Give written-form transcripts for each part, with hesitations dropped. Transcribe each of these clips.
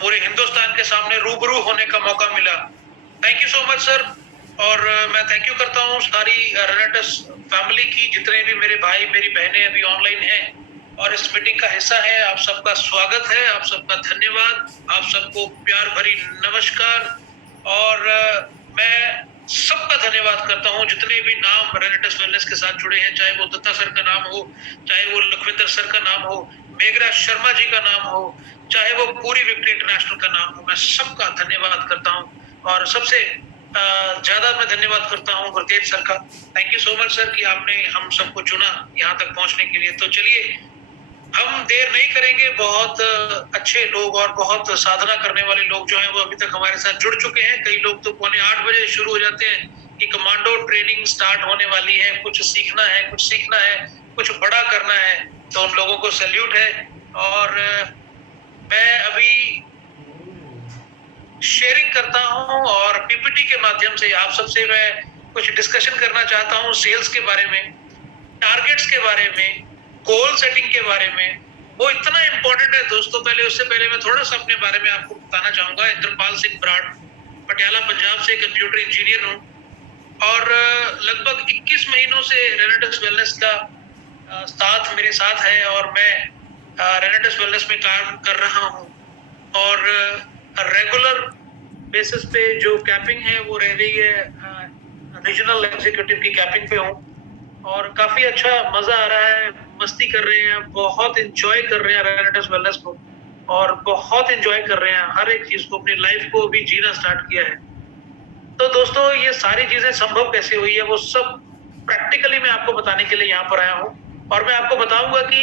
पूरे हिंदुस्तान के सामने रूबरू होने का मौका मिला। Thank you so much sir. और मैं थैंक यू करता हूँ सारी रेनेटस फैमिली की, जितने भी मेरे भाई मेरी बहनें अभी ऑनलाइन हैं और इस मीटिंग का हिस्सा है। आप सबका स्वागत है, आप सबका धन्यवाद, आप सबको प्यार भरी नमस्कार। और मैं सबका धन्यवाद करता हूँ जितने भी नाम रेनेटस वेलनेस के साथ जुड़े हैं, चाहे वो दत्ता सर का नाम हो, चाहे वो लखविंदर सर का नाम हो, मेघराज शर्मा जी का नाम हो, चाहे वो पूरी विक्ट्री इंटरनेशनल का नाम हो। मैं सबका धन्यवाद करता हूँ और सबसे ज्यादा मैं धन्यवाद करता हूँ गुरतेज सर का। Thank you so much sir कि आपने हम सबको चुना यहाँ तक पहुंचने के लिए। तो चलिए हम देर नहीं करेंगे। बहुत अच्छे लोग और बहुत साधना करने वाले लोग जो हैं वो अभी तक हमारे साथ जुड़ चुके हैं। कई लोग तो 7:45 शुरू हो जाते हैं कि कमांडो ट्रेनिंग स्टार्ट होने वाली है, कुछ सीखना है, कुछ सीखना है, कुछ बड़ा करना है। तो उन लोगों को सैल्यूट है। और मैं अभी शेयरिंग करता हूं और पीपीटी के माध्यम से आप सबसे मैं कुछ डिस्कशन करना चाहता हूं सेल्स के बारे में, टारगेट्स के बारे में, गोल सेटिंग के बारे में। वो इतना इंपॉर्टेंट है दोस्तों। उससे पहले मैं थोड़ा सा अपने बारे में आपको बताना चाहूंगा। इंद्रपाल सिंह बराड़, पटियाला पंजाब से कंप्यूटर इंजीनियर हूँ और लगभग 21 महीनों से रेनेटस वेलनेस का साथ मेरे साथ है और मैं रेनेटस वेलनेस में काम कर रहा हूँ। और रेगुलर बेसिस पे जो कैपिंग है वो रह रही है, रीजनल एग्जीक्यूटिव की कैपिंग पे हूँ और काफी अच्छा मजा आ रहा है। मस्ती कर रहे हैं, बहुत एंजॉय कर रहे हैं रेनेटस वेलनेस को और बहुत एंजॉय कर रहे हैं हर एक चीज को, अपनी लाइफ को भी जीना स्टार्ट किया है। तो दोस्तों ये सारी चीजें संभव कैसे हुई है वो सब प्रैक्टिकली मैं आपको बताने के लिए यहाँ पर आया हूँ। और मैं आपको बताऊंगा कि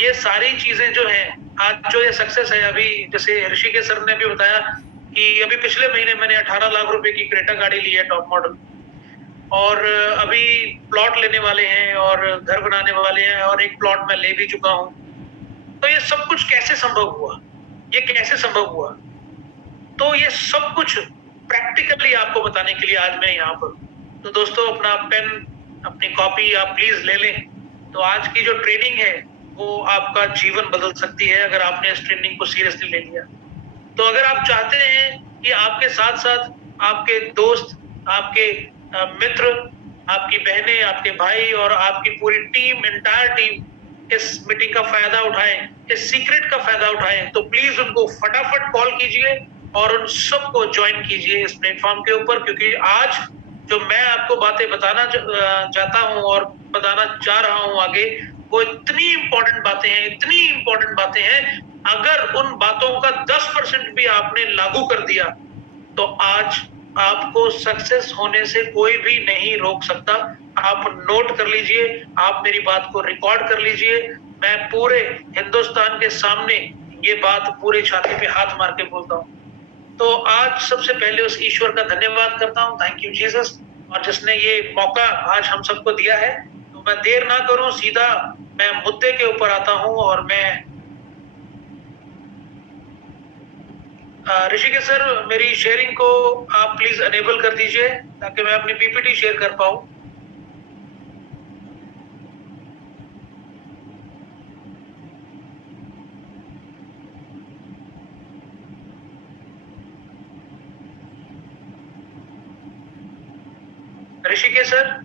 ये सारी चीजें जो है, आज जो ये सक्सेस है, अभी जैसे ऋषिकेश सर ने भी बताया कि अभी पिछले महीने मैंने 18 लाख रुपए की क्रेटा गाड़ी ली है, टॉप मॉडल। और अभी प्लॉट लेने वाले हैं और घर बनाने वाले हैं और एक प्लॉट मैं ले भी चुका हूँ। तो ये सब कुछ कैसे संभव हुआ, ये कैसे संभव हुआ? तो ये सब कुछ प्रैक्टिकली आपको बताने के लिए आज मैं यहाँ पर। तो दोस्तों अपना पेन, अपनी कॉपी आप प्लीज ले लें। तो आज की जो ट्रेनिंग है वो आपका जीवन बदल सकती है अगर आपने इस ट्रेनिंग को सीरियसली ले लिया। तो अगर आप चाहते हैं कि आपके साथ साथ आपके दोस्त, आपके मित्र, आपकी बहनें, आपके भाई और आपकी पूरी टीम, एंटायर टीम इस मीटिंग का फायदा उठाए, इस सीक्रेट का फायदा उठाए, तो प्लीज उनको फटाफट कॉल कीजिए और उन सबको ज्वाइन कीजिए इस प्लेटफॉर्म के ऊपर। क्योंकि आज जो मैं आपको बातें बताना चाहता हूँ और बताना चाह रहा हूँ आगे, वो इतनी इंपॉर्टेंट बातें हैं, इतनी इंपॉर्टेंट बातें हैं। अगर उन बातों का 10% भी आपने लागू कर दिया तो आज आपको सक्सेस होने से कोई भी नहीं रोक सकता। आप नोट कर लीजिए, आप मेरी बात को रिकॉर्ड कर लीजिए। मैं पूरे हिंदुस्तान के सामने ये बात पूरे छाती पे हाथ मार के बोलता हूँ। तो आज सबसे पहले उस ईश्वर का धन्यवाद करता हूँ, थैंक यू जीसस, और जिसने ये मौका आज हम सबको दिया है। तो मैं देर ना करूं, सीधा मैं मुद्दे के ऊपर आता हूं। और मैं ऋषिकेश सर, मेरी शेयरिंग को आप प्लीज अनेबल कर दीजिए ताकि मैं अपनी पीपीटी शेयर कर पाऊं। ऋषिकेश सर,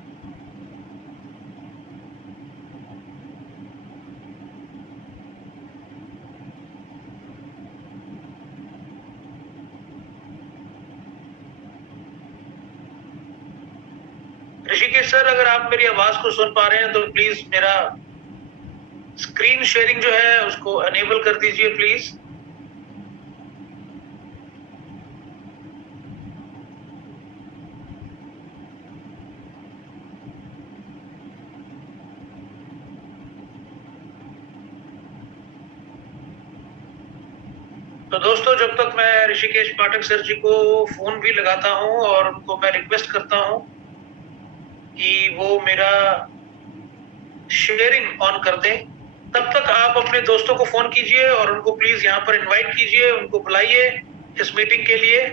ऋषिकेश सर, अगर आप मेरी आवाज को सुन पा रहे हैं तो प्लीज मेरा स्क्रीन शेयरिंग जो है उसको अनेबल कर दीजिए प्लीज। तो दोस्तों जब तक मैं ऋषिकेश पाठक सर जी को फोन भी लगाता हूं और उनको मैं रिक्वेस्ट करता हूं कि वो मेरा शेयरिंग ऑन कर दें, तब तक आप अपने दोस्तों को फोन कीजिए और उनको प्लीज यहाँ पर इनवाइट कीजिए, उनको बुलाइए इस मीटिंग के लिए।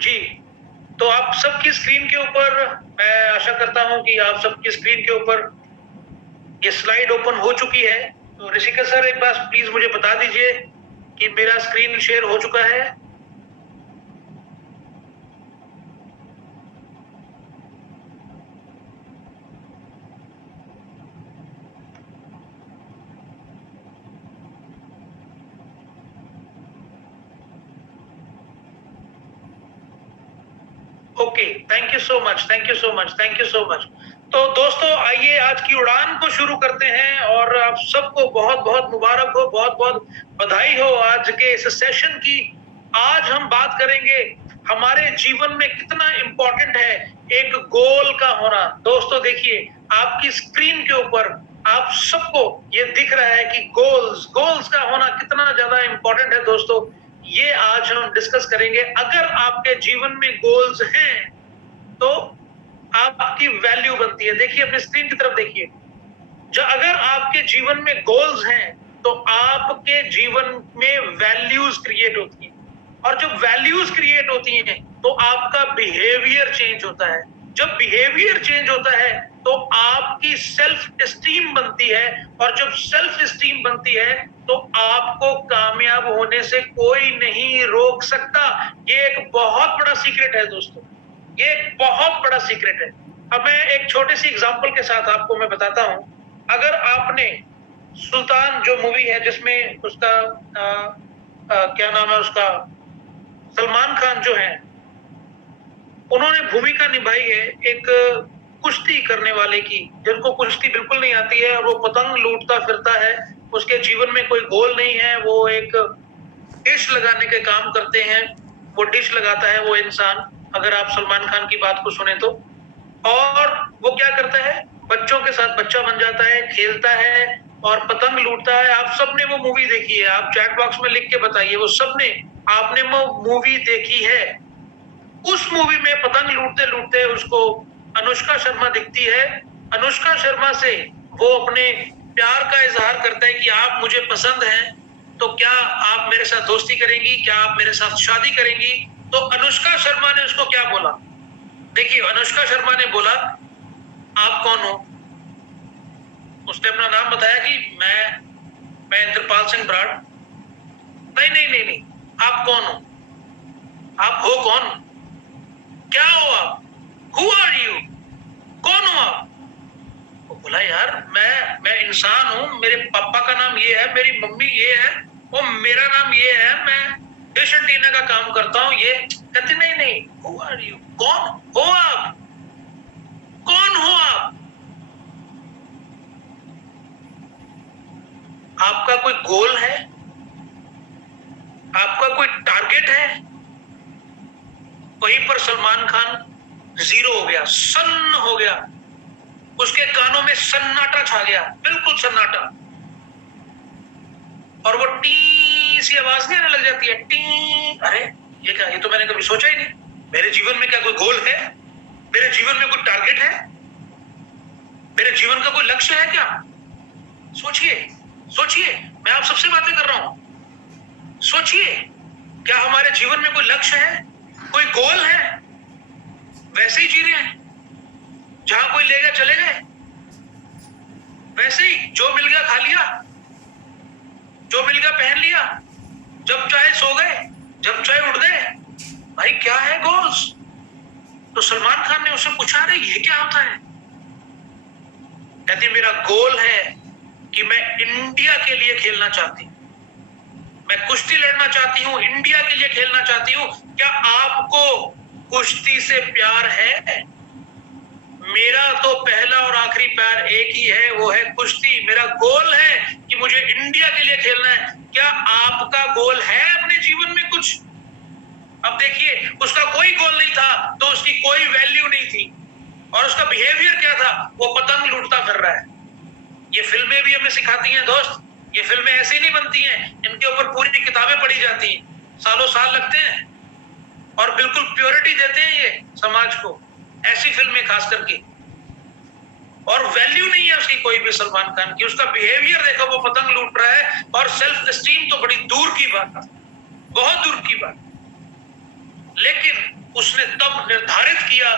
जी, तो आप सबकी स्क्रीन के ऊपर, मैं आशा करता हूं कि आप सबकी स्क्रीन के ऊपर ये स्लाइड ओपन हो चुकी है। तो ऋषिका सर एक बार प्लीज मुझे बता दीजिए कि मेरा स्क्रीन शेयर हो चुका है। Okay, thank you so much, thank you so much, thank you so much. तो दोस्तों आइए आज की उड़ान को शुरू करते हैं, और आप सबको बहुत बहुत मुबारक हो, बहुत बहुत बधाई हो आज के इस सेशन की। आज हम बात करेंगे हमारे जीवन में कितना इंपॉर्टेंट है एक गोल का होना। दोस्तों देखिए, आपकी स्क्रीन के ऊपर आप सबको ये दिख रहा है कि गोल्स गोल्स का होना कितना ज्यादा इंपॉर्टेंट है। दोस्तों ये आज हम डिस्कस करेंगे। अगर आपके जीवन में गोल्स हैं तो आपकी वैल्यू बनती है। देखिए अपनी स्क्रीन की तरफ देखिए, जो अगर आपके जीवन में गोल्स हैं तो आपके जीवन में वैल्यूज क्रिएट होती हैं, और जब वैल्यूज क्रिएट होती हैं तो आपका बिहेवियर चेंज होता है। जब बिहेवियर चेंज होता है तो आपकी सेल्फ एस्टीम बनती है, और जब सेल्फ एस्टीम बनती है तो आपको कामयाब होने से कोई नहीं रोक सकता। ये एक बहुत बड़ा सीक्रेट है दोस्तों, ये एक बहुत बड़ा सीक्रेट है। अब मैं एक छोटी सी एग्जांपल के साथ आपको मैं बताता हूं। अगर आपने सुल्तान जो मूवी है जिसमें उसका क्या नाम है उसका, सलमान खान जो है, उन्होंने भूमिका निभाई है एक कुश्ती करने वाले की, जिनको कुश्ती बिल्कुल नहीं आती है और वो पतंग लूटता फिरता है। उसके जीवन में कोई गोल नहीं है, वो एक डिश लगाने के काम करते हैं, वो डिश लगाता है वो इंसान, अगर आप सलमान खान की बात को सुने तो। और वो क्या करता है, बच्चों के साथ बच्चा बन जाता है, खेलता है और पतंग लूटता है। आप सबने वो मूवी देखी है, आप चैट बॉक्स में लिख के बताइए वो सबने, आपने वो मूवी देखी है। उस मूवी में पतंग लूटते लूटते उसको अनुष्का शर्मा दिखती है। अनुष्का शर्मा से वो अपने प्यार का इजहार करता है कि आप मुझे पसंद हैं, तो क्या आप मेरे साथ दोस्ती करेंगी, क्या आप मेरे साथ शादी करेंगी। तो अनुष्का शर्मा ने उसको क्या बोला, देखिए अनुष्का शर्मा ने बोला आप कौन हो। उसने अपना नाम बताया कि मैं इंद्रपाल सिंह बराड़। नहीं नहीं नहीं नहीं, आप कौन हो, आप हो कौन, क्या हो आप, हु आर यू, कौन हो आप। वो बोला यार मैं इंसान हूं, मेरे पापा का नाम ये है, मेरी मम्मी ये है, और मेरा नाम ये है, मैं डिश एंटीना का काम करता हूं। ये कहते नहीं नहीं, हु आर यू, कौन हो आप, कौन हो आप। आपका कोई गोल है, आपका कोई टारगेट है। वहीं पर सलमान खान जीरो हो गया, सन्न हो गया, उसके कानों में सन्नाटा छा गया, बिल्कुल सन्नाटा। और वो टी सी आवाज नहीं आने लग जाती है, टी। अरे ये क्या, ये तो मैंने कभी सोचा ही नहीं। मेरे जीवन में क्या कोई गोल है, मेरे जीवन में कोई टारगेट है, मेरे जीवन का कोई लक्ष्य है क्या। सोचिए सोचिए, मैं आप सबसे बातें कर रहा हूं। सोचिए, क्या हमारे जीवन में कोई लक्ष्य है, कोई गोल है। वैसे ही जी रहे हैं, जहां कोई ले गया चले गए, वैसे ही जो मिल गया खा लिया, जो मिल गया पहन लिया, जब चाहे सो गए, जब चाहे उठ गए। भाई क्या है गोल्स। तो सलमान खान ने उससे पूछा अरे ये क्या होता है। कहती मेरा गोल है कि मैं इंडिया के लिए खेलना चाहती हूँ, मैं कुश्ती लड़ना चाहती हूँ, इंडिया के लिए खेलना चाहती हूँ। क्या आपको कुश्ती से प्यार है। मेरा तो पहला और आखिरी प्यार एक ही है, वो है कुश्ती। मेरा गोल है कि मुझे इंडिया के लिए खेलना है। क्या आपका गोल है अपने जीवन में कुछ। अब देखिए, उसका कोई गोल नहीं था तो उसकी कोई वैल्यू नहीं थी, और उसका बिहेवियर क्या था, वो पतंग लूटता फिर रहा है। ये फिल्में भी हमें सिखाती हैं दोस्त, ये फिल्में ऐसी नहीं बनती हैं, इनके ऊपर पूरी किताबें पढ़ी जाती हैं, सालों साल लगते हैं, और बिल्कुल प्योरिटी देते हैं ये समाज को, ऐसी फिल्में खास करके। और वैल्यू नहीं है उसकी कोई भी सलमान खान की। उसका बिहेवियर देखो, वो पतंग लूट रहा है, और सेल्फ एस्टीम तो बड़ी दूर की बात, बहुत दूर की बात। लेकिन उसने तब निर्धारित किया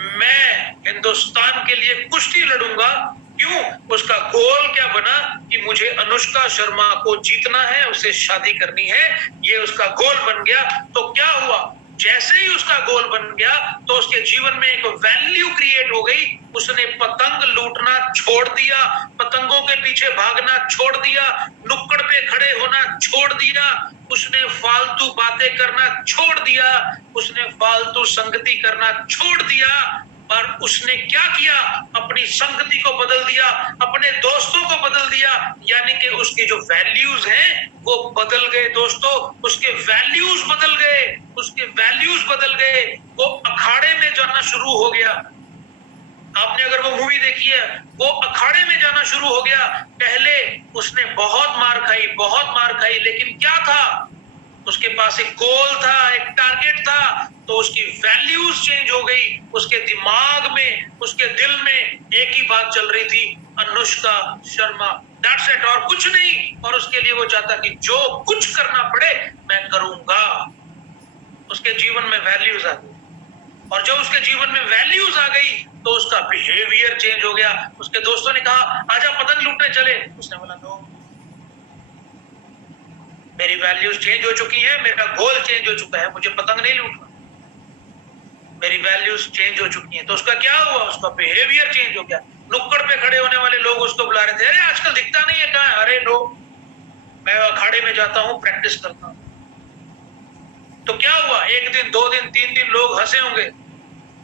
मैं हिंदुस्तान के लिए कुश्ती लड़ूंगा। क्यों? उसका गोल क्या बना कि मुझे अनुष्का शर्मा को जीतना है, उससे शादी करनी है, ये उसका गोल बन गया। तो क्या हुआ, जैसे ही उसका गोल बन गया तो उसके जीवन में एक वैल्यू क्रिएट हो गई। उसने पतंग लूटना छोड़ दिया, पतंगों के पीछे भागना छोड़ दिया, नुक्कड़ पे खड़े होना छोड़ दिया, उसने फालतू बातें करना छोड़ दिया, उसने फालतू संगति करना छोड़ दिया। और उसने क्या किया, अपनी संगति को बदल दिया, अपने दोस्तों को बदल दिया, यानी कि उसके जो वैल्यूज हैं वो बदल गए दोस्तों। उसके वैल्यूज बदल गए, उसके वैल्यूज बदल गए। वो अखाड़े में जाना शुरू हो गया। आपने अगर वो मूवी देखी है, वो अखाड़े में जाना शुरू हो गया। पहले उसने बहुत मार खाई, बहुत मार खाई, लेकिन क्या था, उसके पास एक गोल था, एक टारगेट था। तो उसकी वैल्यूज चेंज हो गई। उसके दिमाग में, उसके दिल में एक ही बात चल रही थी, अनुष्का शर्मा, दैट्स इट, और कुछ नहीं। और उसके लिए वो चाहता कि जो कुछ करना पड़े मैं करूंगा। उसके जीवन में वैल्यूज आ गई, और जब उसके जीवन में वैल्यूज आ गई तो उसका बिहेवियर चेंज हो गया। उसके दोस्तों ने कहा आजा पतंग लूटने चले, उसने बोला नो, मेरी वैल्यूज चेंज हो चुकी है, मेरा गोल चेंज हो चुका है, मुझे पतंग नहीं लूटना, मेरी वैल्यूज चेंज हो चुकी हैं। तो उसका क्या हुआ, उसका बिहेवियर चेंज हो गया। नुक्कड़ पे खड़े होने वाले लोग उसको बुला रहे थे, अरे आजकल दिखता नहीं है कहाँ, अरे नो, मैं अखाड़े में जाता हूँ, प्रैक्टिस करता हूँ। तो क्या हुआ, एक दिन, 2 दिन, 3 दिन लोग हंसे होंगे,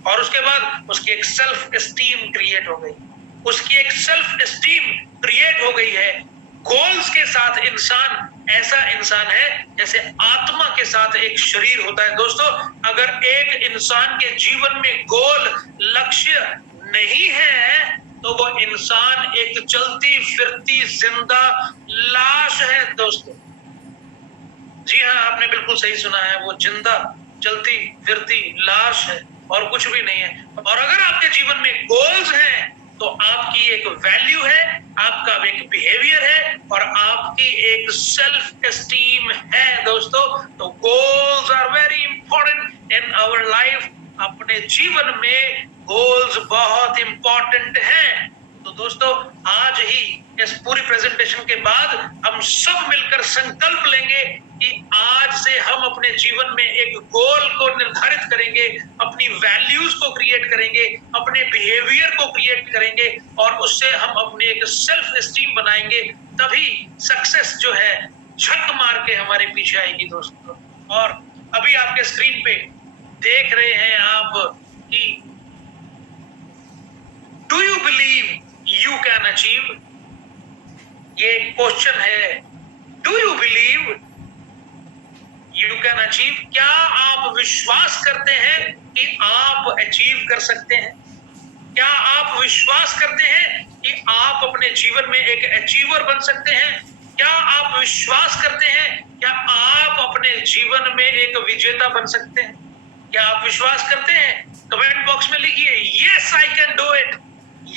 और उसके बाद उसकी एक सेल्फ एस्टीम क्रिएट हो गई। उसकी एक सेल्फ एस्टीम क्रिएट हो गई है। गोल्स के साथ इंसान ऐसा इंसान है जैसे आत्मा के साथ एक शरीर होता है दोस्तों। अगर एक इंसान के जीवन में गोल, लक्ष्य नहीं है तो वो इंसान एक चलती फिरती जिंदा लाश है दोस्तों। जी हाँ, आपने बिल्कुल सही सुना है, वो जिंदा चलती फिरती लाश है और कुछ भी नहीं है। और अगर आपके जीवन में गोल्स हैं तो आपकी एक वैल्यू है, आपका एक बिहेवियर है, और आपकी एक सेल्फ एस्टीम है दोस्तों। तो goals are very important in our life. अपने जीवन में गोल्स बहुत इंपॉर्टेंट हैं। तो दोस्तों, आज ही इस पूरी प्रेजेंटेशन के बाद हम सब मिलकर संकल्प लेंगे कि आज से हम अपने जीवन में एक गोल को निर्धारित करेंगे, अपनी वैल्यूज को क्रिएट करेंगे, अपने बिहेवियर को क्रिएट करेंगे, और उससे हम अपनी एक सेल्फ एस्टीम बनाएंगे। तभी सक्सेस जो है झक मार के हमारे पीछे आएगी दोस्तों। और अभी आपके स्क्रीन पे देख रहे हैं आप कि do you believe you can achieve, ये क्वेश्चन है। Do you believe you can achieve, क्या आप विश्वास करते हैं कि आप अचीव कर सकते हैं? क्या आप विश्वास करते हैं कि आप अपने जीवन में एक अचीवर बन सकते हैं? क्या आप विश्वास करते हैं क्या आप अपने जीवन में एक विजेता बन सकते हैं? क्या आप विश्वास करते हैं? कमेंट बॉक्स में लिखिए yes I can do it,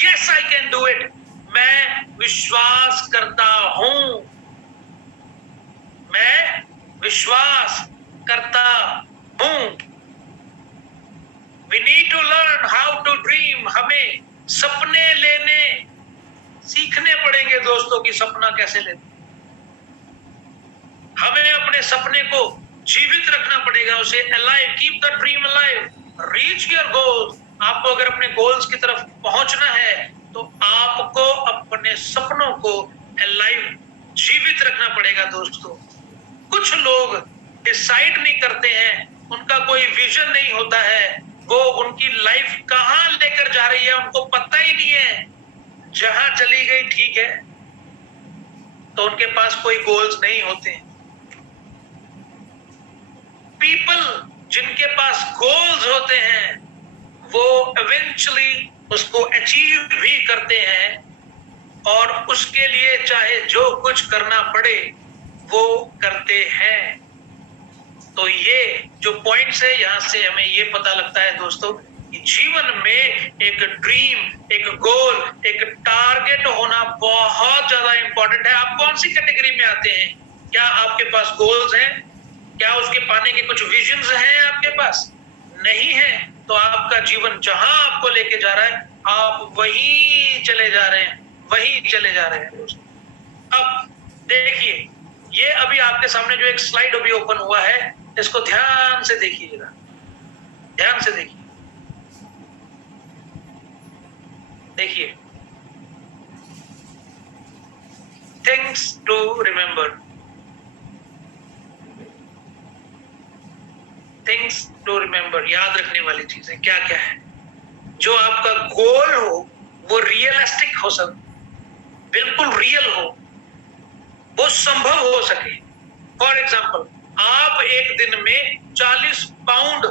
yes I can do it, मैं विश्वास करता हूं, मैं विश्वास करता हूं। We need to learn how to dream, हमें सपने लेने सीखने पड़ेंगे दोस्तों कि सपना कैसे लेते। हमें अपने सपने को जीवित रखना पड़ेगा, उसे alive, keep the dream alive, reach your goals. आपको अगर अपने गोल्स की तरफ पहुंचना है तो आपको अपने सपनों को अलाइव, जीवित रखना पड़ेगा दोस्तों। कुछ लोग डिसाइड नहीं करते हैं, उनका कोई विजन नहीं होता है, वो उनकी लाइफ कहां लेकर जा रही है उनको पता ही नहीं है। जहां चली गई ठीक है, तो उनके पास कोई गोल्स नहीं होते। पीपल जिनके पास गोल्स होते हैं वो इवेंचुअली उसको अचीव भी करते हैं, और उसके लिए चाहे जो कुछ करना पड़े वो करते हैं। तो ये जो पॉइंट्स है, यहां से हमें ये पता लगता है दोस्तों कि जीवन में एक ड्रीम, एक गोल, एक टारगेट होना बहुत ज्यादा इंपॉर्टेंट है। आप कौन सी कैटेगरी में आते हैं? क्या आपके पास गोल्स हैं? क्या उसके पाने के कुछ विजन्स हैं आपके पास? नहीं है तो आपका जीवन जहां आपको लेके जा रहा है आप वहीं चले जा रहे हैं, वहीं चले जा रहे हैं दोस्तों। अब देखिए, ये अभी आपके सामने जो एक स्लाइड अभी ओपन हुआ है, इसको ध्यान से देखिएगा, ध्यान से देखिए, देखिए, things to remember, things to remember, याद रखने वाली चीजें क्या क्या है। जो आपका गोल हो वो रियलिस्टिक हो, सब बिल्कुल रियल हो, वो संभव हो सके। फॉर एग्जाम्पल, आप एक दिन में 40 पाउंड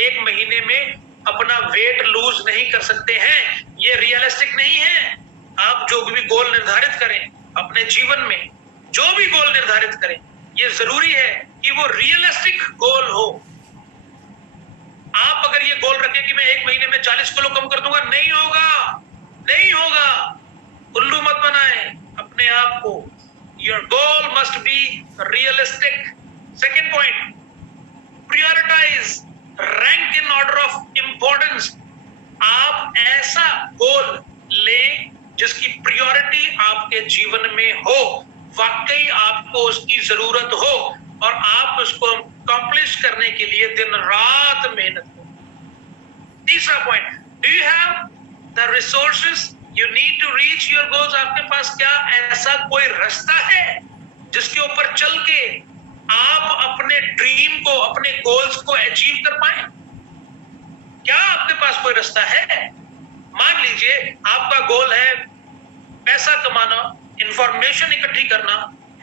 एक महीने में अपना वेट लूज नहीं कर सकते हैं, ये रियलिस्टिक नहीं है। आप जो भी गोल निर्धारित करें अपने जीवन में, जो भी गोल निर्धारित करें, ये जरूरी है कि वो रियलिस्टिक गोल हो। आप अगर ये गोल रखें कि मैं एक महीने में 40 किलो कम कर दूंगा, नहीं होगा, नहीं होगा। उल्लू मत बनाएं अपने आप को। Your goal must be realistic. Second point, prioritize, rank in order of importance। आप ऐसा गोल लें जिसकी प्रायोरिटी आपके जीवन में हो, वाकई आपको उसकी जरूरत हो और आप उसको अकॉम्प्लिश करने के लिए दिन रात मेहनत करें। तीसरा point, do you have the resources you need to reach your goals. आपके पास क्या ऐसा कोई रास्ता है जिसके ऊपर चल के आप अपने ड्रीम को, अपने गोल्स को अचीव कर पाए? क्या आपके पास कोई रास्ता है? मान लीजिए आपका गोल है पैसा कमाना, इंफॉर्मेशन इकट्ठी करना,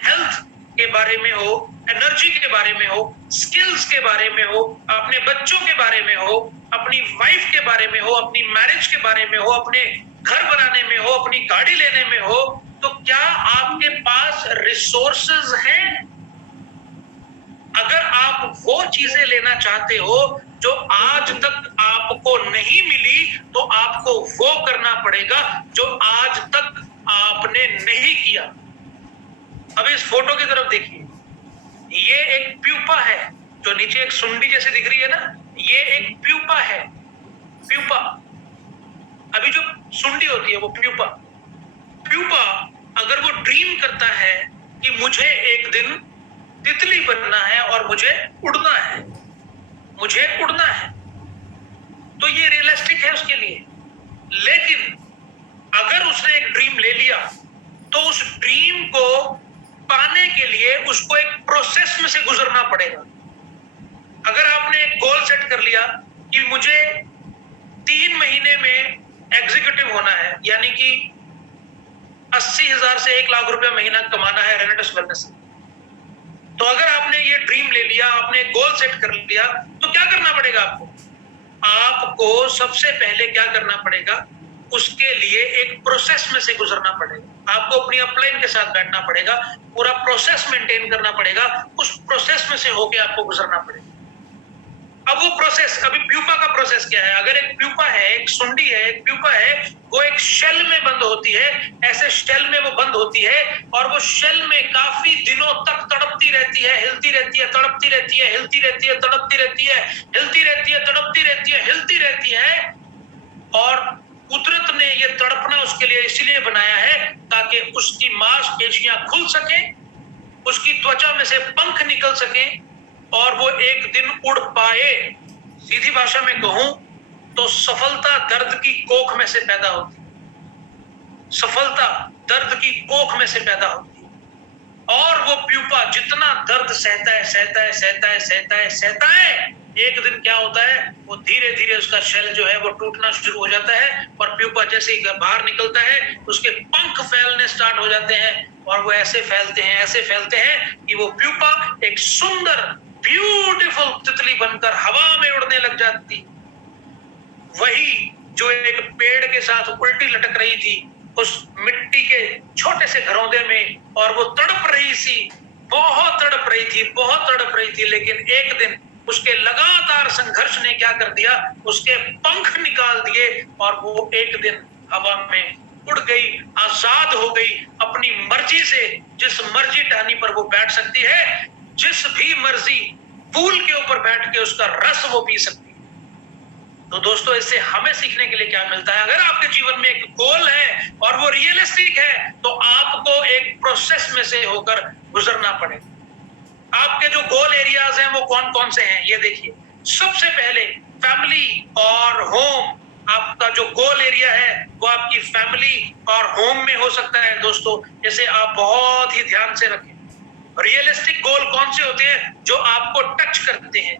हेल्थ के बारे में हो, एनर्जी के बारे में हो, स्किल्स के बारे में हो, अपने बच्चों के बारे में हो, अपनी वाइफ के बारे में हो, अपनी मैरिज के बारे में हो, अपने घर बनाने में हो, अपनी गाड़ी लेने में हो, तो क्या आपके पास रिसोर्सेज हैं? अगर आप वो चीजें लेना चाहते हो जो आज तक आपको नहीं मिली, तो आपको वो करना पड़ेगा जो आज तक आपने नहीं किया। अब इस फोटो की तरफ देखिए, ये एक प्यूपा है जो नीचे एक सुंडी जैसी दिख रही है ना, ये एक प्यूपा है। प्यूपा, अभी जो सुंडी होती है वो प्यूपा। प्यूपा अगर वो ड्रीम करता है कि मुझे एक दिन तितली बनना है और मुझे उड़ना है, मुझे उड़ना है, तो ये रियलिस्टिक है उसके लिए। लेकिन अगर उसने एक ड्रीम ले लिया तो उस ड्रीम को पाने के लिए उसको एक प्रोसेस में से गुजरना पड़ेगा। अगर आपने एक गोल सेट कर लिया कि मुझे 3 महीने में एग्जीक्यूटिव होना है, यानी कि 80,000 से 1 लाख रुपया महीना कमाना है रेनेटस वेलनेस से, तो अगर आपने ये ड्रीम ले लिया, आपने गोल सेट कर लिया, तो क्या करना पड़ेगा आपको? आपको सबसे पहले क्या करना पड़ेगा? उसके लिए एक प्रोसेस में से गुजरना पड़ेगा। आपको अपनी अपलाइन के साथ बैठना पड़ेगा, पूरा प्रोसेस मेंटेन करना पड़ेगा, उस प्रोसेस में से होके आपको गुजरना पड़ेगा। अब वो प्रोसेस, अभी प्यूपा का प्रोसेस क्या है? अगर एक प्यूपा है, एक सुंडी है, एक प्यूपा है, वो एक शेल में बंद होती है, ऐसे शेल में वो बंद होती है और वो शेल में काफी दिनों तक तड़पती रहती है, हिलती रहती है, तड़पती रहती है, हिलती रहती है, तड़पती रहती है, हिलती रहती है, तड़पती रहती है, हिलती रहती है। और कुदरत ने ये तड़पना उसके लिए इसलिए बनाया है ताकि उसकी मांसपेशियां खुल सके, उसकी त्वचा में से पंख निकल सके और वो एक दिन उड़ पाए। सीधी भाषा में कहूं तो सफलता दर्द की कोख में से पैदा होती है। सफलता दर्द की कोख में से पैदा होती है और वो प्यूपा जितना दर्द सहता है, सहता है, सहता है, सहता है, सहता है, एक दिन क्या होता है, वो धीरे धीरे उसका शेल जो है वो टूटना शुरू हो जाता है और प्यूपा जैसे ही बाहर निकलता है उसके पंख फैलने स्टार्ट हो जाते हैं और वो ऐसे फैलते हैं, ऐसे फैलते हैं कि वो प्यूपा एक सुंदर ब्यूटीफुल तितली बनकर हवा में उड़ने लग जाती। वही जो एक पेड़ के साथ उल्टी लटक रही थी उस मिट्टी के छोटे से घरौंदे में और वो तड़प रही थी, बहुत तड़प रही थी, बहुत तड़प रही थी, लेकिन एक दिन उसके लगातार संघर्ष ने क्या कर दिया, उसके पंख निकाल दिए और वो एक दिन हवा में उड़ गई, आजाद हो गई, अपनी मर्जी से जिस मर्जी टहनी पर वो बैठ सकती है, जिस भी मर्जी फूल के ऊपर बैठ के उसका रस वो पी सकती है। तो दोस्तों इससे हमें सीखने के लिए क्या मिलता है? अगर आपके जीवन में एक गोल है और वो रियलिस्टिक है तो आपको एक प्रोसेस में से होकर गुजरना पड़ेगा। आपके जो गोल एरियाज हैं वो कौन कौन से हैं ये देखिए। सबसे पहले फैमिली और होम। आपका जो गोल एरिया है वो आपकी फैमिली और होम में हो सकता है दोस्तों, इसे आप बहुत ही ध्यान से रखें। रियलिस्टिक गोल कौन से होते हैं? जो आपको टच करते हैं,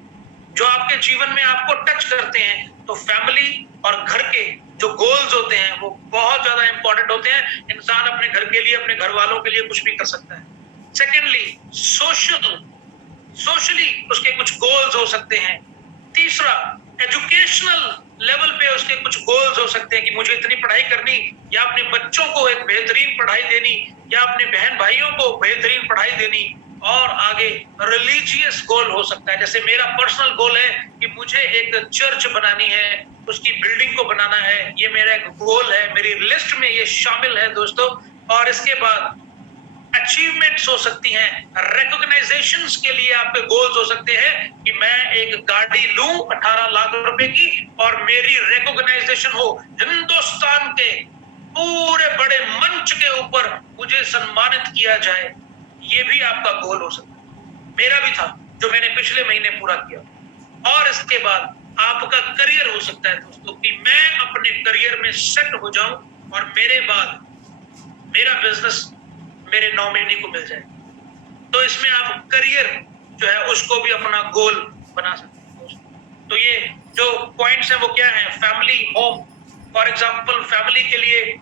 जो आपके जीवन में आपको टच करते हैं। तो फैमिली और घर के जो गोल्स होते हैं वो बहुत ज्यादा इंपॉर्टेंट होते हैं। इंसान अपने घर के लिए, अपने घर वालों के लिए कुछ भी कर सकता है। सेकेंडली सोशली उसके कुछ गोल्स हो सकते हैं। तीसरा एजुकेशनल लेवल पे उसके कुछ गोल्स हो सकते हैं कि मुझे इतनी पढ़ाई करनी, या अपने बच्चों को एक बेहतरीन पढ़ाई देनी, या अपने बहन भाइयों को बेहतरीन पढ़ाई देनी। और आगे रिलीजियस गोल हो सकता है, जैसे मेरा पर्सनल गोल है कि मुझे एक चर्च बनानी है, उसकी बिल्डिंग को बनाना है। ये मेरा एक गोल है, मेरी लिस्ट में ये शामिल है दोस्तों। और इसके बाद अचीवमेंट्स हो सकती हैं, रिकॉग्नाइजेशंस के लिए आपके गोल्स हो सकते हैं कि मैं एक गाड़ी लूं 18 लाख रुपए की और मेरी रिकॉग्नाइजेशन हो, हिंदुस्तान के पूरे बड़े मंच के ऊपर मुझे सम्मानित किया जाए। ये भी आपका गोल हो सकता है। मेरा भी था, जो मैंने पिछले महीने पूरा किया। और इसके बाद आपका करियर हो सकता है दोस्तों कि मैं अपने करियर में सेट हो जाऊं और मेरे बाद मेरा बिजनेस मेरे नॉमिनी को मिल जाए। तो इसमें आप करियर जो है उसको भी अपना गोल बना सकते हैं। तो ये जो पॉइंट्स हैं वो क्या हैं? Family, home. For example family के लिए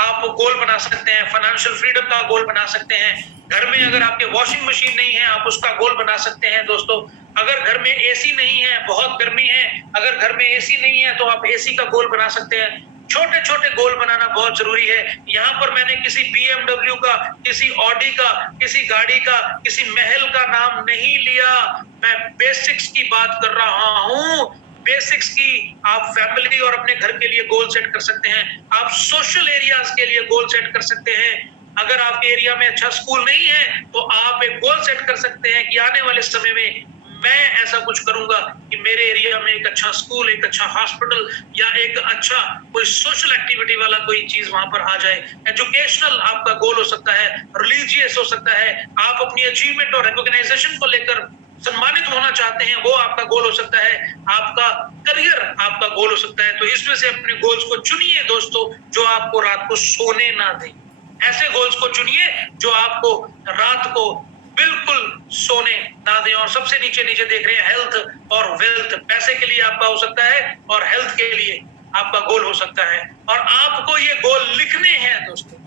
आप गोल बना सकते हैं, फाइनेंशियल फ्रीडम का गोल बना सकते हैं। घर में अगर आपके वॉशिंग मशीन नहीं है आप उसका गोल बना सकते हैं दोस्तों। अगर घर में एसी नहीं है, बहुत गर्मी है, अगर घर में एसी नहीं है तो आप एसी का गोल बना सकते हैं। छोटे छोटे गोल बनाना बहुत जरूरी है। यहाँ पर मैंने किसी BMW का, किसी ऑडी का, किसी गाड़ी का, किसी महल का नाम नहीं लिया। मैं बेसिक्स की बात कर रहा हूँ। बेसिक्स की आप फैमिली और अपने घर के लिए गोल सेट कर सकते हैं। आप सोशल एरियाज के लिए गोल सेट कर सकते हैं। अगर आपके एरिया में अच्छा स्कूल नहीं है तो आप एक गोल सेट कर सकते हैं कि आने वाले समय में मैं ऐसा कुछ करूंगा कि मेरे एरिया में एक अच्छा स्कूल, एक अच्छा हॉस्पिटल या एक अच्छा कोई सोशल एक्टिविटी वाला कोई चीज वहां पर आ जाए। एजुकेशनल आपका गोल हो सकता है, रिलीजियस हो सकता है। आप अपनी अचीवमेंट और रिकॉग्नाइजेशन को लेकर सम्मानित होना चाहते हैं, वो आपका गोल हो सकता है। आपका करियर आपका गोल हो सकता है। तो इसमें से अपने गोल्स को चुनिए दोस्तों, जो आपको रात को सोने ना दें। ऐसे गोल्स को चुनिए जो आपको रात को बिल्कुल सोने ना दें। और सबसे नीचे नीचे देख रहे हैं हेल्थ और वेल्थ। पैसे के लिए आपका हो सकता है और हेल्थ के लिए आपका गोल हो सकता है। और आपको ये गोल लिखने हैं दोस्तों,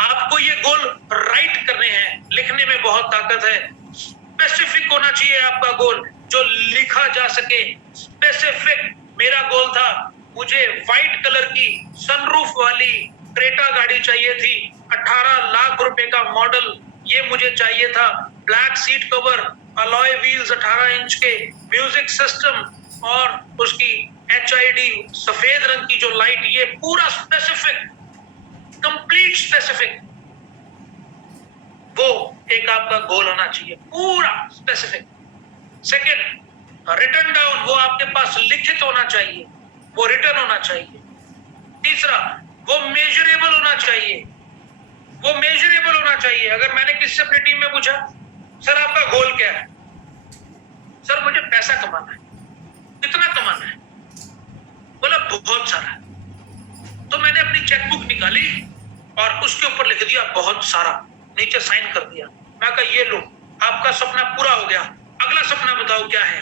आपको ये गोल राइट करने हैं। लिखने में बहुत ताकत है। स्पेसिफिक होना चाहिए आपका गोल, जो लिखा जा सके। स्पेसिफिक मेरा गोल था, मुझे व्हाइट कलर की सनरूफ वाली क्रेटा गाड़ी चाहिए थी, 18 लाख रुपए का मॉडल ये मुझे चाहिए था। Black seat cover, alloy wheels 18 inch के, म्यूजिक सिस्टम और उसकी HID सफेद रंग की जो लाइट, ये पूरा स्पेसिफिक, कंप्लीट स्पेसिफिक। वो एक आपका गोल होना चाहिए, पूरा स्पेसिफिक। सेकंड, रिटन डाउन, वो आपके पास लिखित होना चाहिए, वो रिटन होना चाहिए। तीसरा, वो मेजरेबल होना चाहिए, वो मेजरेबल होना चाहिए। अगर मैंने किसी से अपनी टीम में पूछा, सर आपका गोल क्या है? सर मुझे पैसा कमाना है। कितना कमाना है? बोला बहुत सारा। तो मैंने अपनी चेकबुक निकाली और उसके ऊपर लिख दिया बहुत सारा, नीचे साइन कर दिया। मैं कहा ये लो, आपका सपना पूरा हो गया, अगला सपना बताओ क्या है?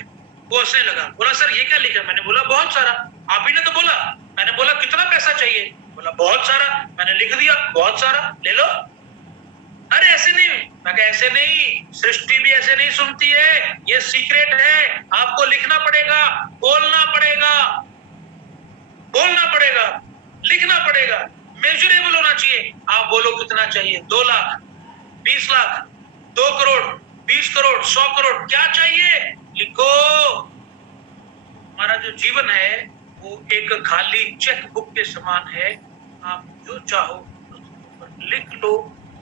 वो हंसने लगा, बोला सर ये क्या लिखा? मैंने बोला बहुत सारा। आप ही ने तो बोला। मैंने बोला कितना पैसा चाहिए? बोला बहुत सारा। मैंने लिख दिया बहुत सारा, ले लो। अरे ऐसे नहीं। मैं कहा ऐसे नहीं, सृष्टि भी ऐसे नहीं सुनती है, ये सीक्रेट है, आपको लिखना पड़ेगा, बोलना पड़ेगा, बोलना पड़ेगा, लिखना पड़ेगा, मेजरेबल होना चाहिए। आप बोलो कितना चाहिए? 2 लाख, 20 लाख, 2 करोड़, 20 करोड़, 100 करोड़, क्या चाहिए? लिखो। हमारा जो जीवन है वो एक खाली चेक बुक के समान है। आप जो चाहो लिख लो,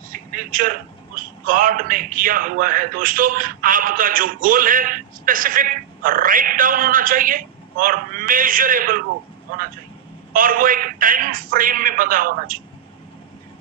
सिग्नेचर उस गॉड ने किया हुआ है दोस्तों। आपका जो गोल है स्पेसिफिक, राइट डाउन होना चाहिए। और मेजरेबल वो होना चाहिए और वो एक टाइम फ्रेम में बंधा होना चाहिए।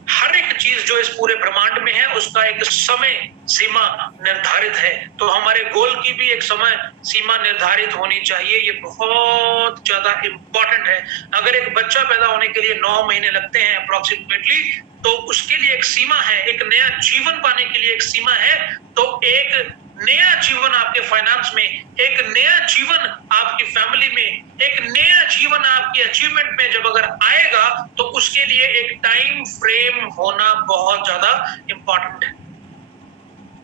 हर एक चीज जो इस पूरे ब्रह्मांड में है उसका एक समय सीमा निर्धारित है, तो हमारे गोल की भी एक समय सीमा निर्धारित होनी चाहिए। ये बहुत ज्यादा इंपॉर्टेंट है। अगर एक बच्चा पैदा होने के लिए 9 महीने लगते हैं अप्रोक्सीमेटली, तो उसके लिए एक सीमा है, एक नया जीवन पाने के लिए एक सीमा है। तो एक नया जीवन आपके फाइनेंस में, एक नया जीवन आपकी फैमिली में, एक नया जीवन आपकी अचीवमेंट में जब अगर आएगा तो उसके लिए एक टाइम फ्रेम होना बहुत ज्यादा इंपॉर्टेंट है।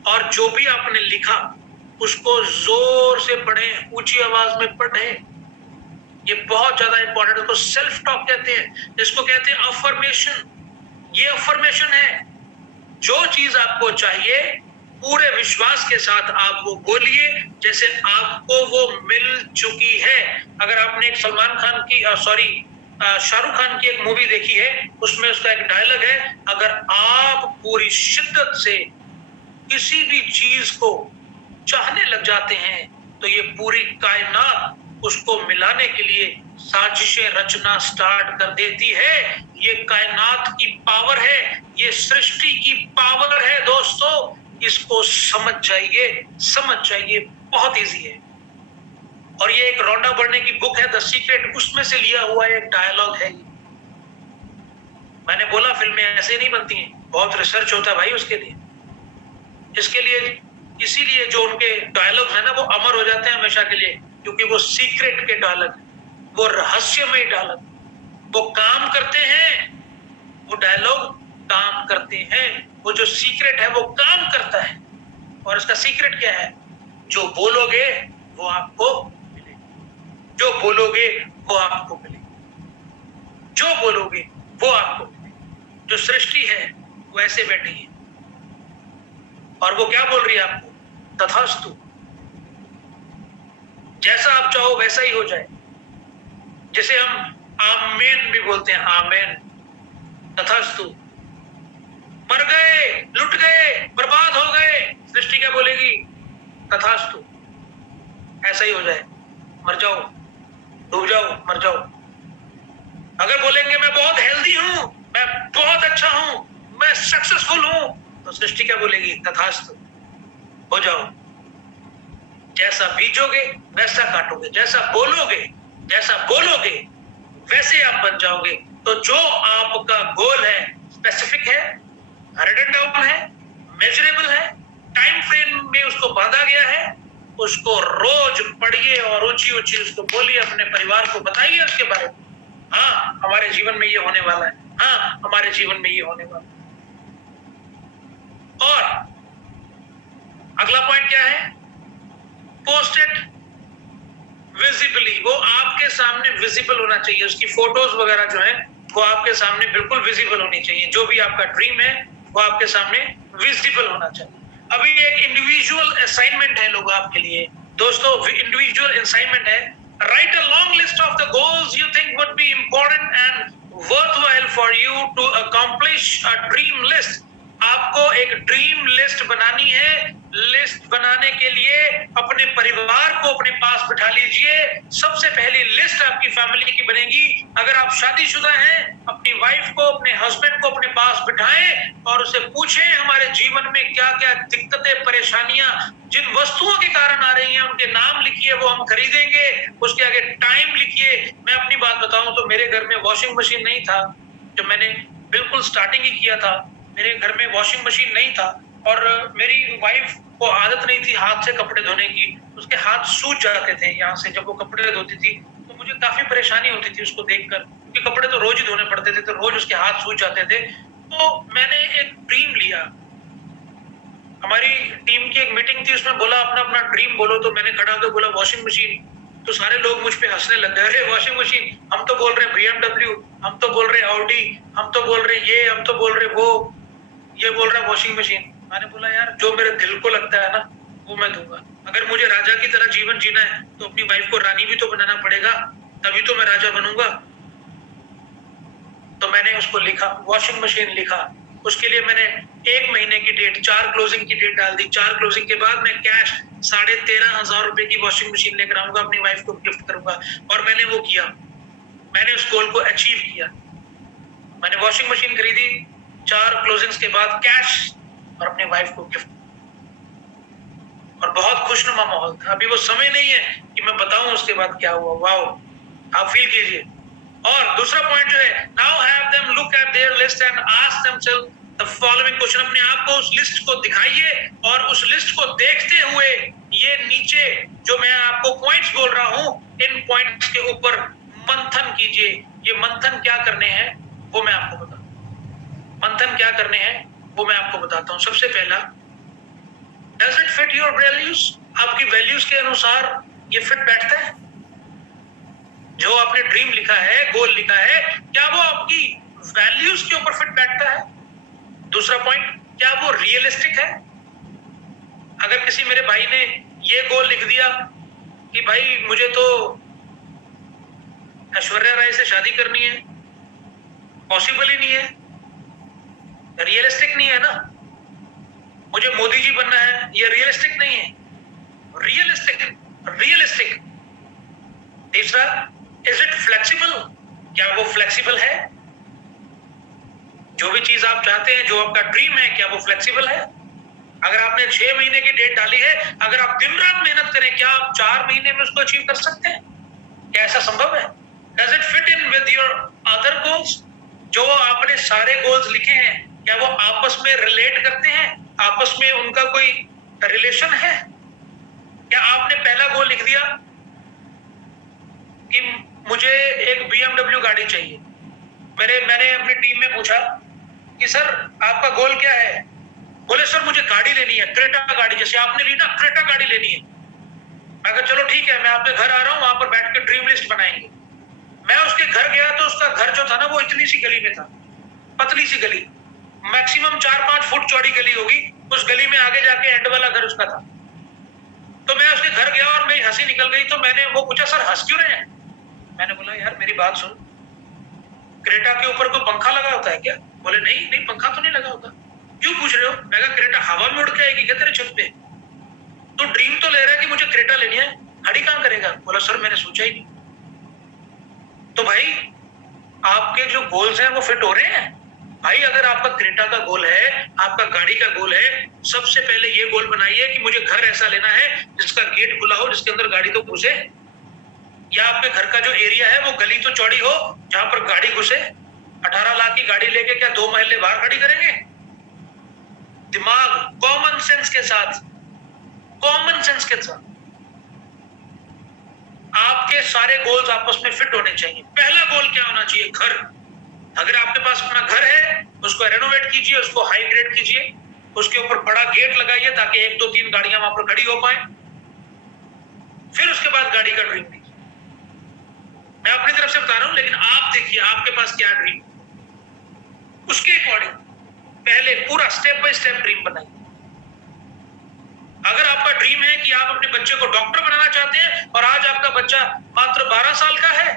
और जो भी आपने लिखा उसको जोर से पढ़ें, ऊंची आवाज में पढ़ें। ये बहुत ज्यादा इंपॉर्टेंट है। उसको सेल्फ टॉक कहते हैं, इसको कहते हैं अफर्मेशन। ये अफर्मेशन है। जो चीज आपको चाहिए पूरे विश्वास के साथ आप वो बोलिए जैसे आपको वो मिल चुकी है। अगर आपने एक सलमान खान की शाहरुख खान की एक मूवी देखी है, उसमें उसका एक डायलॉग है, अगर आप पूरी शिद्दत से किसी भी चीज को चाहने लग जाते हैं तो ये पूरी कायनात उसको मिलाने के लिए साजिशें रचना स्टार्ट कर देती है। ये कायनात की पावर है, ये सृष्टि की पावर है दोस्तों। इसको समझ जाइए, बहुत इजी है। और ये एक रोंडा बर्ने की बुक है द सीक्रेट, उसमें से लिया हुआ एक डायलॉग है। मैंने बोला फिल्में ऐसे नहीं बनती हैं, बहुत रिसर्च होता है भाई उसके लिए। इसके लिए इसीलिए जो उनके डायलॉग है ना वो अमर हो जाते हैं हमेशा के लिए, क्योंकि वो सीक्रेट के डायलॉग, वो रहस्यमय डायलॉग, वो काम करते हैं। वो डायलॉग काम करते हैं। वो जो सीक्रेट है वो काम करता है। और उसका सीक्रेट क्या है? जो बोलोगे वो आपको मिलेगा। जो बोलोगे वो आपको मिलेगा। जो बोलोगे वो आपको मिलेगा। जो सृष्टि है वो ऐसे बैठी है और वो क्या बोल रही है आपको? तथास्तु। जैसा आप चाहो वैसा ही हो जाए। जैसे हम आमेन भी बोलते हैं, आमेन, तथास्तु। मर गए, लुट गए, बर्बाद हो गए, सृष्टि क्या बोलेगी? तथास्तु, ऐसा ही हो जाए। मर जाओ, डूब जाओ, मर जाओ। अगर बोलेंगे मैं बहुत हेल्दी हूं, मैं बहुत अच्छा हूं, मैं सक्सेसफुल हूं, तो सृष्टि क्या बोलेगी? तथास्तु, हो जाओ। जैसा बीजोगे वैसा काटोगे, जैसा बोलोगे वैसे आप बन जाओगे। तो जो आपका गोल है स्पेसिफिक है, रिटन डाउन है, मेजरेबल है, टाइम फ्रेम में उसको बांधा गया है, उसको रोज पढ़िए और ऊंची ऊंची उसको बोलिए, अपने परिवार को बताइए उसके बारे में। हाँ, हमारे जीवन में ये होने वाला है, हाँ हमारे जीवन में ये होने वाला है। और अगला पॉइंट क्या है? Post it visibly. वो आपके सामने विजिबल होना चाहिए। उसकी फोटोज वगैरह जो है वो आपके सामने बिल्कुल विजिबल होनी चाहिए। जो भी आपका ड्रीम है वो आपके सामने विजिबल होना चाहिए। अभी एक इंडिविजुअल असाइनमेंट है लोग आपके लिए दोस्तों, इंडिविजुअल असाइनमेंट है। Write a long list of the goals you think would be important and worthwhile for you to accomplish a dream list. आपको एक ड्रीम लिस्ट बनानी है। लिस्ट बनाने के लिए अपने परिवार को अपने पास बिठा लीजिए। सबसे पहली लिस्ट आपकी फैमिली की बनेगी। अगर आप शादीशुदा हैं, अपनी वाइफ को, अपने हस्बैंड को अपने पास बिठाएं और उसे पूछें हमारे जीवन में क्या क्या दिक्कतें, परेशानियां, जिन वस्तुओं के कारण आ रही हैं उनके नाम लिखिए, वो हम खरीदेंगे। उसके आगे टाइम लिखिए। मैं अपनी बात बताऊं तो मेरे घर में वॉशिंग मशीन नहीं था। जब मैंने बिल्कुल स्टार्टिंग ही किया था, मेरे घर में वॉशिंग मशीन नहीं था और मेरी वाइफ को आदत नहीं थी हाथ से कपड़े धोने की। उसके हाथ सूज जाते थे यहाँ से जब वो कपड़े धोती थी, तो मुझे काफी परेशानी होती थी उसको देखकर, क्योंकि कपड़े तो रोज ही धोने पड़ते थे, तो रोज उसके हाथ सूज जाते थे। तो मैंने एक ड्रीम लिया। हमारी टीम की एक मीटिंग थी, उसमें बोला अपना अपना ड्रीम बोलो। तो मैंने खड़ा होकर बोला वॉशिंग मशीन। तो सारे लोग मुझ पे हंसने लग गए, अरे वॉशिंग मशीन, हम तो बोल रहे BMW, हम तो बोल रहे ऑडी, हम तो बोल रहे ये, हम तो बोल रहे वो, ये बोल रहा वॉशिंग मशीन। मैंने बोला यार जो मेरे दिल को लगता है ना वो मैं दूंगा। अगर मुझे राजा की तरह जीवन जीना है तो अपनी वाइफ को रानी भी तो बनाना पड़ेगा, तभी तो मैं राजा बनूंगा। तो मैंने उसको लिखा, वॉशिंग मशीन लिखा। उसके लिए मैंने 1 महीने की डेट, 4 क्लोजिंग की डेट डाल दी। 4 क्लोजिंग के बाद मैं कैश 13,500 रुपए की वॉशिंग मशीन लेकर आऊंगा, अपनी वाइफ को गिफ्ट करूंगा। और मैंने वो किया, मैंने उस गोल को अचीव किया। मैंने वॉशिंग मशीन खरीदी 4 क्लोजिंग्स के बाद कैश, और अपनी वाइफ को गिफ्ट, और बहुत खुशनुमा माहौल था। अभी वो समय नहीं है कि मैं बताऊं उसके बाद क्या हुआ। वाओ, आप फील कीजिए। और दूसरा पॉइंट जो है, now have them look at their list and ask themselves the following question. अपने आप को उस लिस्ट को दिखाइए और उस लिस्ट को देखते हुए ये नीचे जो मैं आपको पॉइंट्स बोल रहा हूं, इन पॉइंट्स के ऊपर मंथन कीजिए। ये मंथन क्या करने हैं वो मैं आपको बताता हूं। मंथन क्या करने हैं वो मैं आपको बताता हूं। सबसे पहला, does it fit your values? आपकी वैल्यूज के अनुसार ये फिट बैठता है? जो आपने ड्रीम लिखा है, गोल लिखा है, क्या वो आपकी वैल्यूज के ऊपर फिट बैठता है? दूसरा पॉइंट, क्या वो रियलिस्टिक है? अगर किसी मेरे भाई ने ये गोल लिख दिया कि भाई मुझे तो ऐश्वर्या राय से शादी करनी है, पॉसिबल ही नहीं है, रियलिस्टिक नहीं है ना। मुझे मोदी जी बनना है, ये रियलिस्टिक नहीं है। रियलिस्टिक। तीसरा, इज इट फ्लेक्सिबल? क्या वो फ्लेक्सिबल है? जो भी चीज आप चाहते हैं, जो आपका ड्रीम है, क्या वो फ्लेक्सिबल है? अगर आपने 6 महीने की डेट डाली है, अगर आप दिन रात मेहनत करें, क्या आप 4 महीने में उसको अचीव कर सकते हैं? क्या ऐसा संभव है? Does it fit in with your other goals? जो आपने सारे गोल्स लिखे हैं, क्या वो आपस में रिलेट करते हैं? आपस में उनका कोई रिलेशन है? क्या आपने पहला गोल लिख दिया कि मुझे एक BMW गाड़ी चाहिए। मैंने अपनी टीम में पूछा कि सर आपका गोल क्या है? बोले सर मुझे गाड़ी लेनी है, क्रेटा गाड़ी, जैसे आपने ली ना, क्रेटा गाड़ी लेनी है। मैं कहा चलो ठीक है, मैं आपके घर आ रहा हूँ, वहां पर बैठ के ड्रीम लिस्ट बनाएंगे। मैं उसके घर गया तो उसका घर जो था ना, वो इतनी सी गली में था, पतली सी गली, मैक्सिमम 4-5 फुट चौड़ी गली होगी। उस गली में आगे जाके एंड वाला घर उसका था। तो मैं उसके घर गया और मेरी हंसी निकल गई। तो मैंने वो पूछा, सर हंस क्यों रहे हैं? मैंने बोला यार मेरी बात सुन, क्रेटा के ऊपर कोई पंखा लगा होता है क्या? बोले नहीं पंखा तो नहीं लगा होता। क्यों पूछ रहे हो? मैं कहा क्रेटा हवा में उड़ के आएगी क्या तेरे छत पे? तो ड्रीम तो ले रहा है कि मुझे क्रेटा लेनी है, खड़ी कहां करेगा? बोला सर मैंने सोचा ही नहीं। तो भाई आपके जो गोल्स हैं वो फिट हो रहे हैं? भाई अगर आपका क्रेटा का गोल है, आपका गाड़ी का गोल है, सबसे पहले ये गोल बनाइए कि मुझे घर ऐसा लेना है जिसका गेट खुला हो, जिसके अंदर गाड़ी तो घुसे, या आपके घर का जो एरिया है वो गली तो चौड़ी हो जहां पर गाड़ी घुसे। 18 लाख की गाड़ी लेके क्या 2 महल्ले बाहर खड़ी करेंगे? दिमाग, कॉमन सेंस के साथ आपके सारे गोल्स आपस में फिट होने चाहिए। पहला गोल क्या होना चाहिए? घर। अगर आपके पास अपना घर है, उसको रेनोवेट कीजिए, उसको हाई ग्रेड कीजिए, उसके ऊपर बड़ा गेट लगाइए ताकि 1, 2, 3 गाड़ियां वहां पर खड़ी हो पाए। फिर उसके बाद गाड़ी का ड्रीम कीजिए। मैं अपनी तरफ से बता रहा हूं, लेकिन आप देखिए आपके पास क्या ड्रीम, उसके अकॉर्डिंग पहले पूरा स्टेप बाय स्टेप ड्रीम बनाइए। अगर आपका ड्रीम है कि आप अपने बच्चे को डॉक्टर बनाना चाहते हैं और आज आपका बच्चा मात्र 12 साल का है,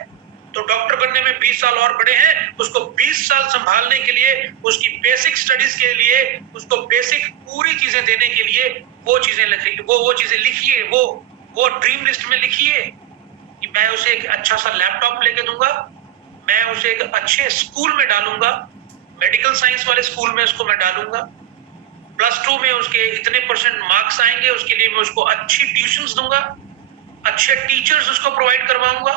तो डॉक्टर बनने में 20 साल और बड़े हैं, उसको 20 साल संभालने के लिए, उसकी बेसिक स्टडीज के लिए, उसको बेसिक पूरी चीजें देने के लिए वो चीजें लिखिए, वो ड्रीम लिस्ट में लिखिए कि मैं उसे एक अच्छा सा लैपटॉप लेके दूंगा, मैं उसे एक अच्छे स्कूल में डालूंगा, मेडिकल साइंस वाले स्कूल में उसको मैं डालूंगा, +2 में उसके इतने % मार्क्स आएंगे, उसके लिए मैं उसको अच्छी ट्यूशंस दूंगा, अच्छे टीचर्स उसको प्रोवाइड करवाऊंगा,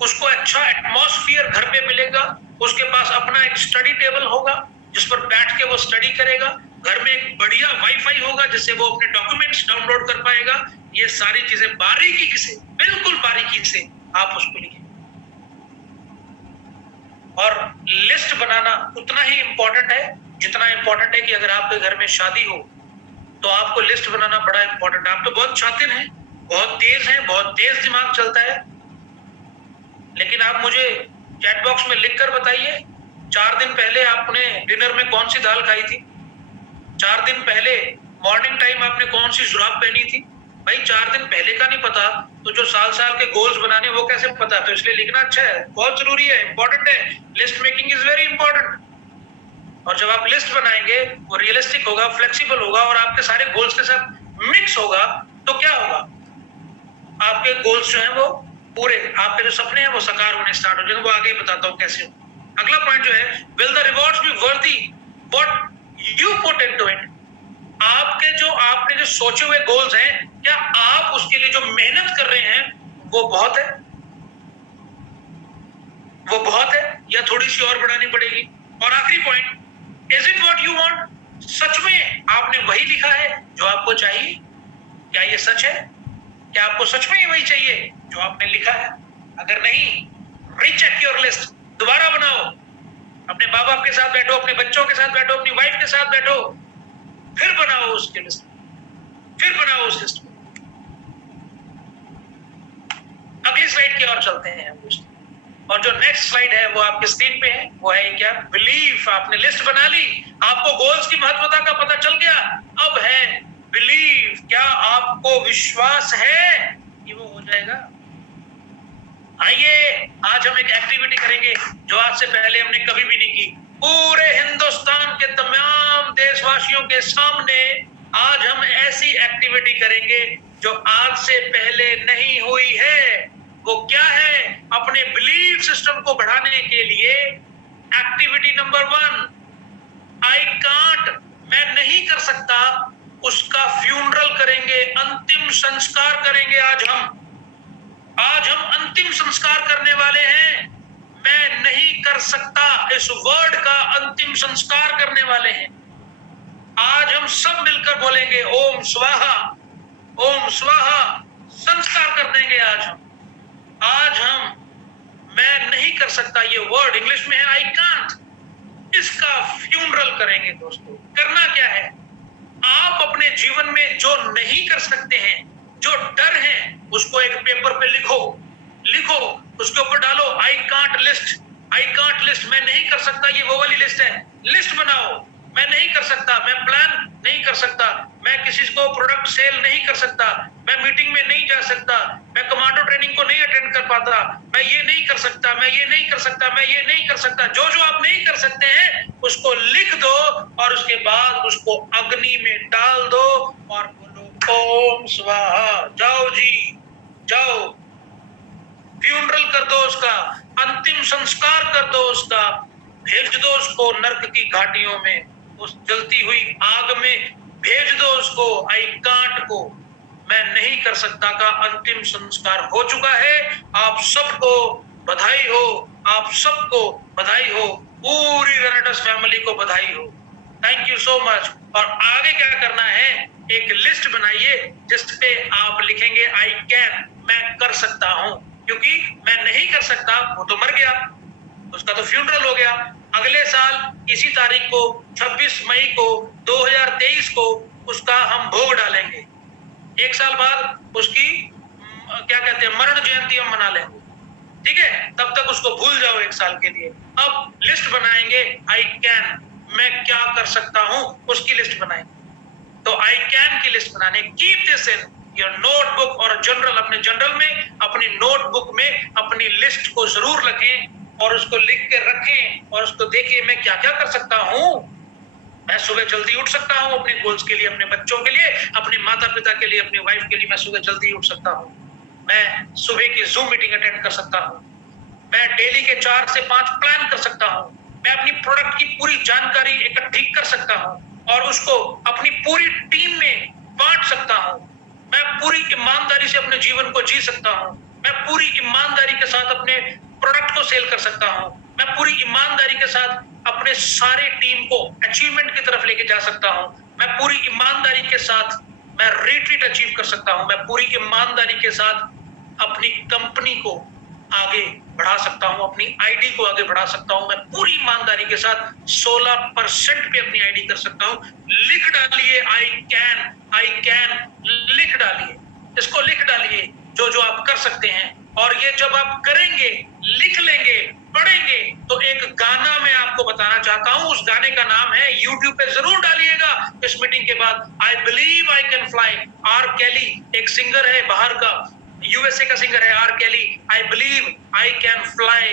उसको अच्छा एटमॉस्फेयर घर पे मिलेगा, उसके पास अपना एक स्टडी टेबल होगा जिस पर बैठ के वो स्टडी करेगा, घर में एक बढ़िया वाईफाई होगा जिससे वो अपने डॉक्यूमेंट्स डाउनलोड कर पाएगा। ये सारी चीजें बारीकी से, बिल्कुल बारीकी से आप उसको लिखिए। और लिस्ट बनाना उतना ही इंपॉर्टेंट है जितना इंपॉर्टेंट है कि अगर आपके घर में शादी हो तो आपको लिस्ट बनाना बड़ा इंपॉर्टेंट है। आप तो बहुत शातिर हैं, बहुत तेज हैं, बहुत तेज दिमाग चलता है, लेकिन आप मुझे चैट बॉक्स में लिखकर बताइए 4 दिन पहले आपने डिनर में कौन सी दाल खाई थी, 4 दिन पहले मॉर्निंग टाइम आपने कौन सी जुराब पहनी थी। भाई 4 दिन पहले का नहीं पता तो जो साल के गोल्स बनाने वो कैसे पता? तो इसलिए लिखना अच्छा है, बहुत जरूरी है, इंपॉर्टेंट है। List making is very important. और जब आप लिस्ट बनाएंगे वो रियलिस्टिक होगा, फ्लेक्सिबल होगा और आपके सारे गोल्स के साथ मिक्स होगा, तो क्या होगा, आपके गोल्स जो हैं वो पूरे, आपके जो सपने हैं वो साकार होने स्टार्ट हो जाएंगे। वो आगे बताता हूँ कैसे। अगला पॉइंट जो है, will the rewards be worthy what you put into it. आपने जो सोचे हुए गोल्स हैं, क्या आप उसके लिए जो मेहनत कर रहे हैं वो बहुत है, वो बहुत है या थोड़ी सी और बढ़ानी पड़ेगी। और आखिरी point, is it what you want. सच में आपने वही लिखा है जो आपको चाहिए, क्या ये सच है, क्या आपको सच में वही चाहिए जो आपने लिखा है। अगर नहीं, रीचेक योर लिस्ट, दोबारा बनाओ, अपने माँ बाप के साथ बैठो, अपने बच्चों के साथ बैठो, अपनी वाइफ के साथ बैठो, फिर बनाओ उसकी लिस्ट, फिर बनाओ उस लिस्ट को। अगली स्लाइड की ओर चलते हैं हम लिस्ट, और जो नेक्स्ट स्लाइड है वो आपके स्क्रीन पे है, वो है क्या, बिलीफ। आपने लिस्ट बना ली, आपको गोल्स की महत्वता का पता चल गया, अब है बिलीव। क्या आपको विश्वास है कि वो हो जाएगा। आइए आज हम एक एक्टिविटी करेंगे जो आज से पहले हमने कभी भी नहीं की। पूरे हिंदुस्तान के तमाम देशवासियों के सामने आज हम ऐसी एक्टिविटी करेंगे जो आज से पहले नहीं हुई है। वो क्या है, अपने बिलीफ सिस्टम को बढ़ाने के लिए एक्टिविटी नंबर 1, आई कांट, मैं नहीं कर सकता, उसका फ्यूनरल करेंगे, अंतिम संस्कार करेंगे। आज हम अंतिम संस्कार करने वाले हैं। मैं नहीं कर सकता, इस वर्ड का अंतिम संस्कार करने वाले हैं। आज हम सब मिलकर बोलेंगे ओम स्वाहा, ओम स्वाहा, संस्कार कर देंगे आज हम मैं नहीं कर सकता, ये वर्ड इंग्लिश में है आई कांट, इसका फ्यूनरल करेंगे। दोस्तों करना क्या है, आप अपने जीवन में जो नहीं कर सकते हैं, जो डर है, उसको एक पेपर पे लिखो, उसके ऊपर डालो I can't list, I can't list, मैं नहीं कर सकता, ये वो वाली लिस्ट है, लिस्ट बनाओ। मैं नहीं कर सकता, मैं प्लान नहीं कर सकता, मैं किसी को प्रोडक्ट सेल नहीं कर सकता, मैं मीटिंग में नहीं जा सकता, मैं कमांडो ट्रेनिंग को नहीं अटेंड कर पाता, मैं ये नहीं कर सकता, मैं ये नहीं कर सकता, मैं ये नहीं कर सकता। जो जो आप नहीं कर सकते हैं उसको लिख दो और उसके बाद उसको अग्नि में डाल दो और बोलो ओम स्वाहा। जाओ जी जाओ, फ्यूनरल कर दो उसका, अंतिम संस्कार कर दो उसका, भेज दो उसको नर्क की घाटियों में, उस जलती हुई आग में भेज दो उसको। आई कांट को, मैं नहीं कर सकता का अंतिम संस्कार हो चुका है। आप सबको बधाई हो, आप सबको बधाई हो, पूरी रेनेटस फैमिली को बधाई हो। Thank you so much. और आगे क्या करना है, एक लिस्ट बनाइए जिस पे आप लिखेंगे आई कैन, मैं कर सकता हूं, क्योंकि मैं नहीं कर सकता वो तो मर गया, उसका तो फ्यूनरल हो गया। अगले साल इसी तारीख को 26 मई को 2023 को उसका हम भोग डालेंगे। एक साल बाद उसकी क्या कहते हैं, मरण जयंती हम मना लेंगे। ठीक है, तब तक उसको भूल जाओ एक साल के लिए। अब लिस्ट बनाएंगे आई कैन, मैं क्या कर सकता हूं, उसकी लिस्ट बनाएंगे। तो आई कैन की लिस्ट बनाने, keep this in your notebook और जनरल, अपने जनरल में, अपनी नोटबुक में अपनी लिस्ट को जरूर रखें और उसको लिख के रखें और उसको देखिए मैं क्या क्या कर सकता हूं। मैं सुबह जल्दी उठ सकता हूं अपने गोल्स के लिए, अपने बच्चों के लिए, अपने माता पिता के लिए, अपनी वाइफ के लिए। मैं सुबह जल्दी उठ सकता हूं, मैं सुबह की जूम मीटिंग अटेंड कर सकता हूं, मैं डेली के 4 से 5 प्लान कर सकता हूं, मैं अपनी प्रोडक्ट की पूरी जानकारी इकट्ठी कर सकता हूं और उसको अपनी पूरी टीम में बांट सकता हूं, मैं पूरी ईमानदारी से अपने जीवन को जी सकता हूं, मैं पूरी ईमानदारी के साथ अपने प्रोडक्ट को सेल कर सकता हूं, मैं पूरी ईमानदारी के साथ अपने सारे टीम को अचीवमेंट की तरफ लेके जा सकता हूं, मैं पूरी ईमानदारी के साथ मैं रिट्रीट अचीव कर सकता हूं, मैं पूरी ईमानदारी के साथ अपनी कंपनी को आगे बढ़ा सकता हूं, अपनी आईडी को आगे बढ़ा सकता हूं, मैं पूरी ईमानदारी के साथ 16% पे अपनी आईडी कर सकता हूं। लिख डालिए आई कैन, लिख डालिए, इसको लिख डालिए जो जो आप कर सकते हैं। और ये जब आप करेंगे, लिख लेंगे, पढ़ेंगे, तो एक गाना मैं आपको बताना चाहता हूं, उस गाने का नाम है, यूट्यूब पे जरूर डालिएगा इस मीटिंग के बाद, I believe I can fly. R Kelly एक सिंगर है बाहर का, यूएसए का सिंगर है R Kelly, I believe I can fly.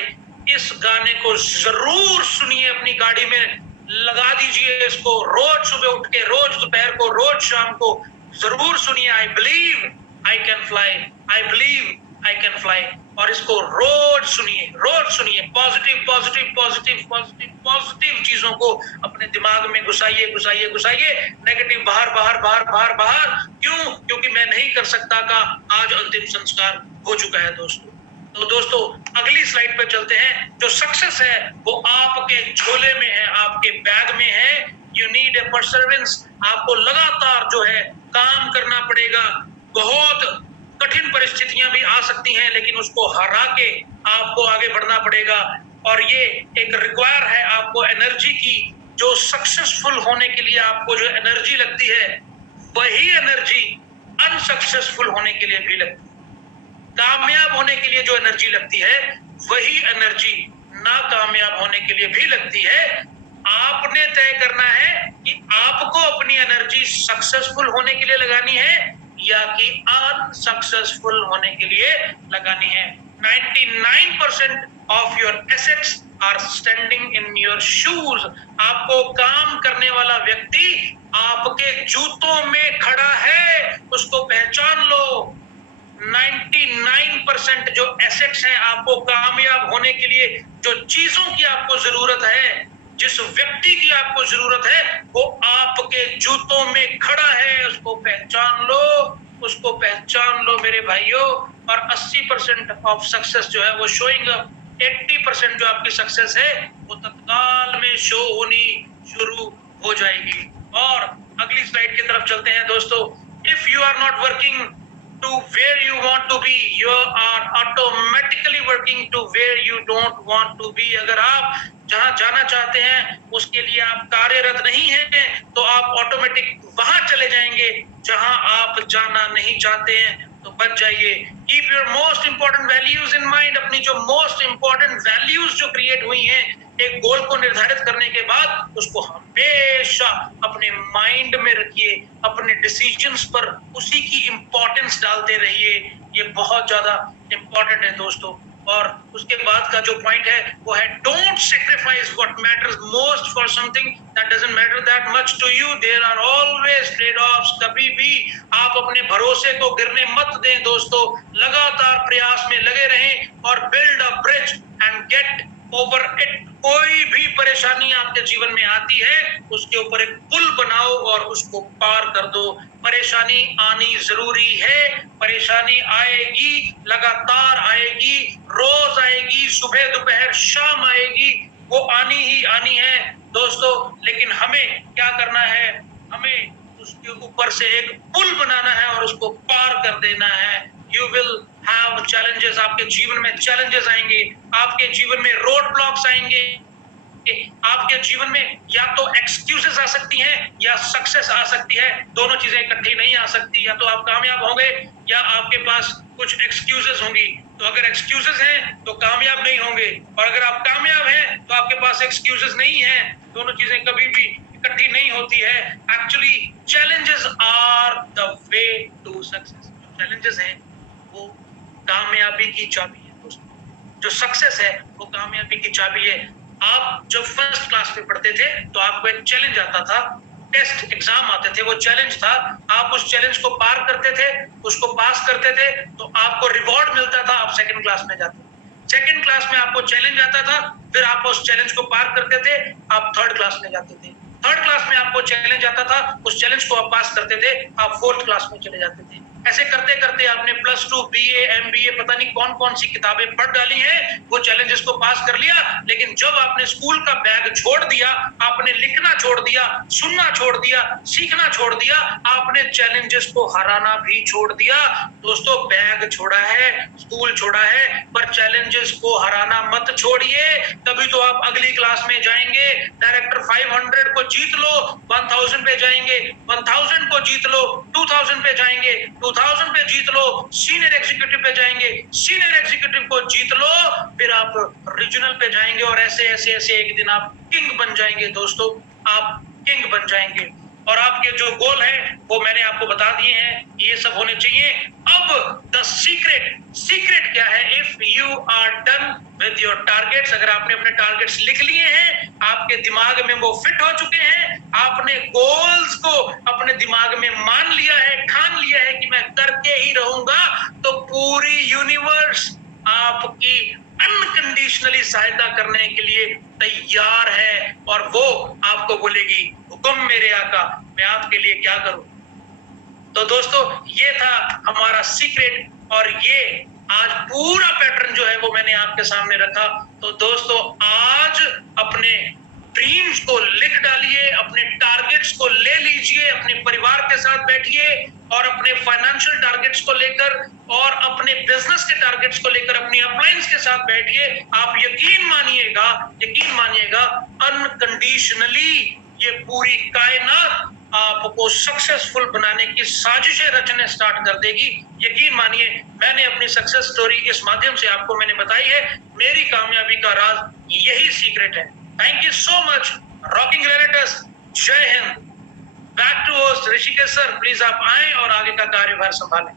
इस गाने को जरूर सुनिए अपनी गाड़ी में, लगा दीजिए इसको, रोज सुबह उठ के, रोज दोपहर को, रोज शाम को जरूर सुनिए, आई believe I can fly, I believe I can fly. और इसको रोज सुनिए, रोज सुनिए, positive positive positive positive positive चीजों को अपने दिमाग में घुसाइए घुसाइए घुसाइए, नेगेटिव बाहर बाहर बाहर बाहर बाहर। क्यों? क्योंकि मैं नहीं कर सकता का आज अंतिम संस्कार हो चुका है दोस्तों। तो दोस्तों अगली स्लाइड पे चलते हैं। जो सक्सेस है वो आपके झोले में है, आपके बैग में है। यू नीड ए परसेवरेंस, आपको लगातार जो है काम करना पड़ेगा। बहुत कठिन परिस्थितियां भी आ सकती हैं, लेकिन उसको हरा के आपको आगे बढ़ना पड़ेगा। और ये एक रिक्वायर है आपको एनर्जी की। जो सक्सेसफुल होने के लिए आपको जो एनर्जी लगती है, वही एनर्जी अनसक्सेसफुल होने के लिए भी लगती है। कामयाब होने के लिए जो एनर्जी लगती है, वही एनर्जी नाकामयाब होने के लिए भी लगती है। आपने तय करना है कि आपको अपनी एनर्जी सक्सेसफुल होने के लिए लगानी है या कि अनसक्सेसफुल होने के लिए लगानी है। 99% of your assets are standing in your shoes. आपको काम करने वाला व्यक्ति आपके जूतों में खड़ा है, उसको पहचान लो। 99% जो एसेट्स हैं, आपको कामयाब होने के लिए जो चीजों की आपको जरूरत है, जिस व्यक्ति की आपको जरूरत है, वो आपके जूतों में खड़ा है। उसको पहचान लो, उसको पहचान लो मेरे भाइयों। और 80% ऑफ सक्सेस जो है वो शोइंग अप, 80% जो आपकी सक्सेस है वो तत्काल में शो होनी शुरू हो जाएगी। और अगली स्लाइड की तरफ चलते हैं दोस्तों। If you are not working to where you want to be, you are automatically working to where you don't want to be। अगर आप जहां जाना चाहते हैं उसके लिए आप कार्यरत नहीं हैं, तो आप ऑटोमेटिक वहां चले जाएंगे जहां आप जाना नहीं चाहते हैं। तो बच जाइए। Keep your most important values in mind. अपनी जो मोस्ट इंपॉर्टेंट वैल्यूज जो क्रिएट हुई हैं एक गोल को निर्धारित करने के बाद, उसको हमेशा अपने माइंड में रखिए, अपने डिसीजंस पर उसी की इंपॉर्टेंस डालते रहिए। ये बहुत ज्यादा इंपॉर्टेंट है दोस्तों। और उसके बाद का जो पॉइंट है वो है don't sacrifice what matters most for something that doesn't matter that much to you. There are always trade offs. कभी भी आप अपने भरोसे को गिरने मत दें दोस्तों। लगातार प्रयास में लगे रहें और build a bridge and get over it. कोई भी परेशानी आपके जीवन में आती है, उसके ऊपर एक पुल बनाओ और उसको पार कर दो। परेशानी आनी जरूरी है, परेशानी आएगी, लगातार आएगी, रोज आएगी, सुबह दोपहर शाम आएगी, वो आनी ही आनी है दोस्तों। लेकिन हमें क्या करना है? हमें उसके ऊपर से एक पुल बनाना है और उसको पार कर देना है। You will have challenges. आपके जीवन में चैलेंजेस आएंगे, आपके जीवन में रोड ब्लॉक्स आएंगे, आपके जीवन में या तो एक्सक्यूजेस आ सकती हैं या सक्सेस आ सकती है। दोनों चीजें इकट्ठी नहीं आ सकती। या तो आप कामयाब होंगे या आपके पास कुछ एक्सक्यूजेस होंगी। तो अगर एक्सक्यूजेस हैं तो कामयाब नहीं होंगे, और अगर आप कामयाब हैं तो आपके पास एक्सक्यूजेस नहीं है। दोनों चीजें कभी भी इकट्ठी नहीं होती है। Actually challenges are the way to success. Challenges हैं वो कामयाबी की चाबी है दोस्तों। जो सक्सेस है वो कामयाबी की चाबी है। आप जब फर्स्ट क्लास में पढ़ते थे तो आपको एक चैलेंज आता था, टेस्ट एग्जाम आते थे, वो चैलेंज था। आप उस चैलेंज को पार करते थे, उसको पास करते थे तो आपको रिवॉर्ड मिलता था। आप सेकंड क्लास में जाते थे, सेकंड क्लास में आपको चैलेंज आता था, फिर आप उस चैलेंज को पार करते थे, आप थर्ड क्लास में जाते थे। थर्ड क्लास में आपको चैलेंज आता था, उस चैलेंज को आप पास करते थे, आप फोर्थ क्लास में चले जाते थे। ऐसे करते करते आपने प्लस टू, बीए, एमबीए, पता नहीं कौन कौन सी किताबें पढ़ डाली हैं, वो चैलेंजेस को पास कर लिया। लेकिन जब आपने स्कूल का बैग छोड़ दिया, आपने लिखना छोड़ दिया, सुनना छोड़ दिया, सीखना छोड़ दिया, आपने चैलेंजेस को हराना भी छोड़ दिया। दोस्तों बैग छोड़ा है, स्कूल छोड़ा है, पर चैलेंजेस को हराना मत छोड़िए। तभी तो आप अगली क्लास में जाएंगे। डायरेक्टर 500 को जीत लो, 1000 पे जाएंगे, 1000 को जीत लो, 2000 पे जाएंगे, 2000 पे जीत लो, सीनियर एग्जीक्यूटिव पे जाएंगे, सीनियर एग्जीक्यूटिव को जीत लो, फिर आप रीजनल पे जाएंगे, और ऐसे ऐसे ऐसे एक दिन आप किंग बन जाएंगे दोस्तों। आप किंग बन जाएंगे। और आपके जो गोल है वो मैंने आपको बता दिए हैं, ये सब होने चाहिए। अब द सीक्रेट क्या है? If you are done with your targets, अगर आपने अपने टारगेट्स लिख लिए हैं, आपके दिमाग में वो फिट हो चुके हैं, आपने गोल्स को अपने दिमाग में मान लिया है, ठान लिया है कि मैं करके ही रहूंगा, तो पूरी यूनिवर्स आपकी अनकंडीशनली सहायता करने के लिए तैयार है और वो आपको बोलेगी, हुक्म मेरे आका, मैं आपके लिए क्या करूं। तो दोस्तों, ये था हमारा सीक्रेट और ये आज पूरा पैटर्न जो है वो मैंने आपके सामने रखा। तो दोस्तों, आज अपने ड्रीम्स को लिख डालिए, अपने टारगेट्स को ले लीजिए, अपने परिवार के साथ बैठिए और अपने फाइनेंशियल टारगेट्स को लेकर और अपने बिजनेस के टारगेट्स को लेकर अपनी अपलाइंस के साथ बैठिए। आप यकीन मानिएगा अनकंडीशनली ये पूरी कायनात आपको सक्सेसफुल बनाने की साजिशें रचने स्टार्ट कर देगी। यकीन मानिए, मैंने अपनी सक्सेस स्टोरी इस माध्यम से आपको मैंने बताई है। मेरी कामयाबी का राज यही सीक्रेट है। Thank you so much, rocking grenadiers. जय हिंद। Back to host Rishikesh sir, please आप आए और आगे का कार्यभार संभालें।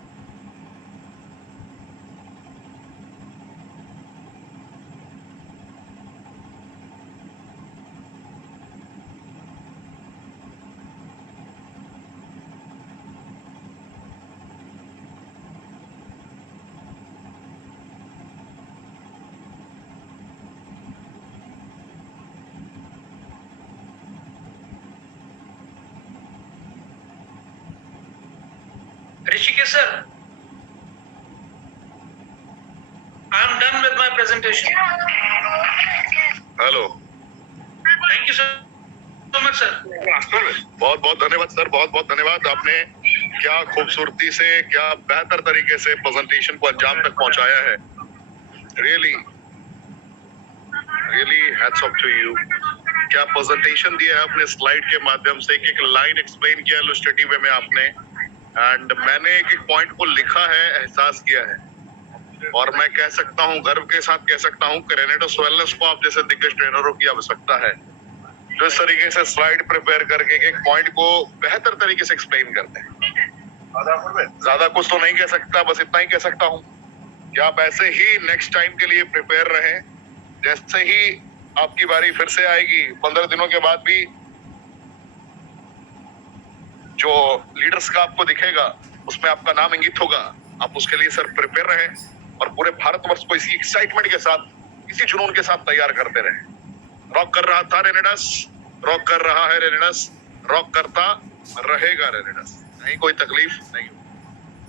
Rishikesh sir, I am done with my presentation. Hello, thank you so much sir. बहुत बहुत धन्यवाद सर, बहुत बहुत धन्यवाद। आपने क्या खूबसूरती से, क्या बेहतर तरीके से प्रेजेंटेशन को अंजाम तक पहुंचाया है। Really really hats off to you. क्या प्रेजेंटेशन दिया है अपने स्लाइड के माध्यम से, एक एक लाइन एक्सप्लेन किया इलस्ट्रेटिव वे में आपने, एंड मैंने एक एक पॉइंट को लिखा है, एहसास किया है, और मैं कह सकता हूँ, गर्व के साथ कह सकता हूँ कि रेनेडोस वेलनेस को आप जैसे दिग्गज ट्रेनरों की आवश्यकता है, जो इस तरीके से स्लाइड प्रिपेयर करके एक पॉइंट को बेहतर तरीके से एक्सप्लेन करते हैं। ज्यादा कुछ तो नहीं कह सकता, बस इतना ही कह सकता हूँ कि आप ऐसे ही नेक्स्ट टाइम के लिए प्रिपेयर रहें। जैसे ही आपकी बारी फिर से आएगी 15 दिनों के बाद भी, जो लीडर्स का आपको दिखेगा उसमें आपका नाम इंगित होगा। आप उसके लिए सर प्रिपेयर रहें और पूरे भारतवर्ष को इसी एक्साइटमेंट के साथ, इसी जुनून के साथ तैयार करते रहें। रॉक कर रहा था रेनेडस, रॉक कर रहा है रेनेडस, रॉक करता रहेगा रेनेडस। नहीं कोई तकलीफ नहीं।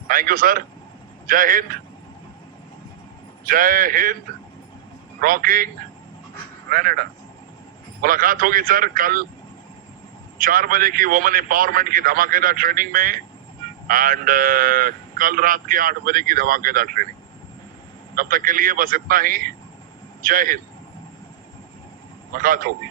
Thank you sir. जय हिंद, जय हिंद। रॉकिंग रेनेडस। मुलाकात होगी सर कल 4 बजे की वुमेन एम्पावरमेंट की धमाकेदार ट्रेनिंग में, एंड कल रात के 8 बजे की धमाकेदार ट्रेनिंग। तब तक के लिए बस इतना ही। जय हिंद। मुलाकात होगी।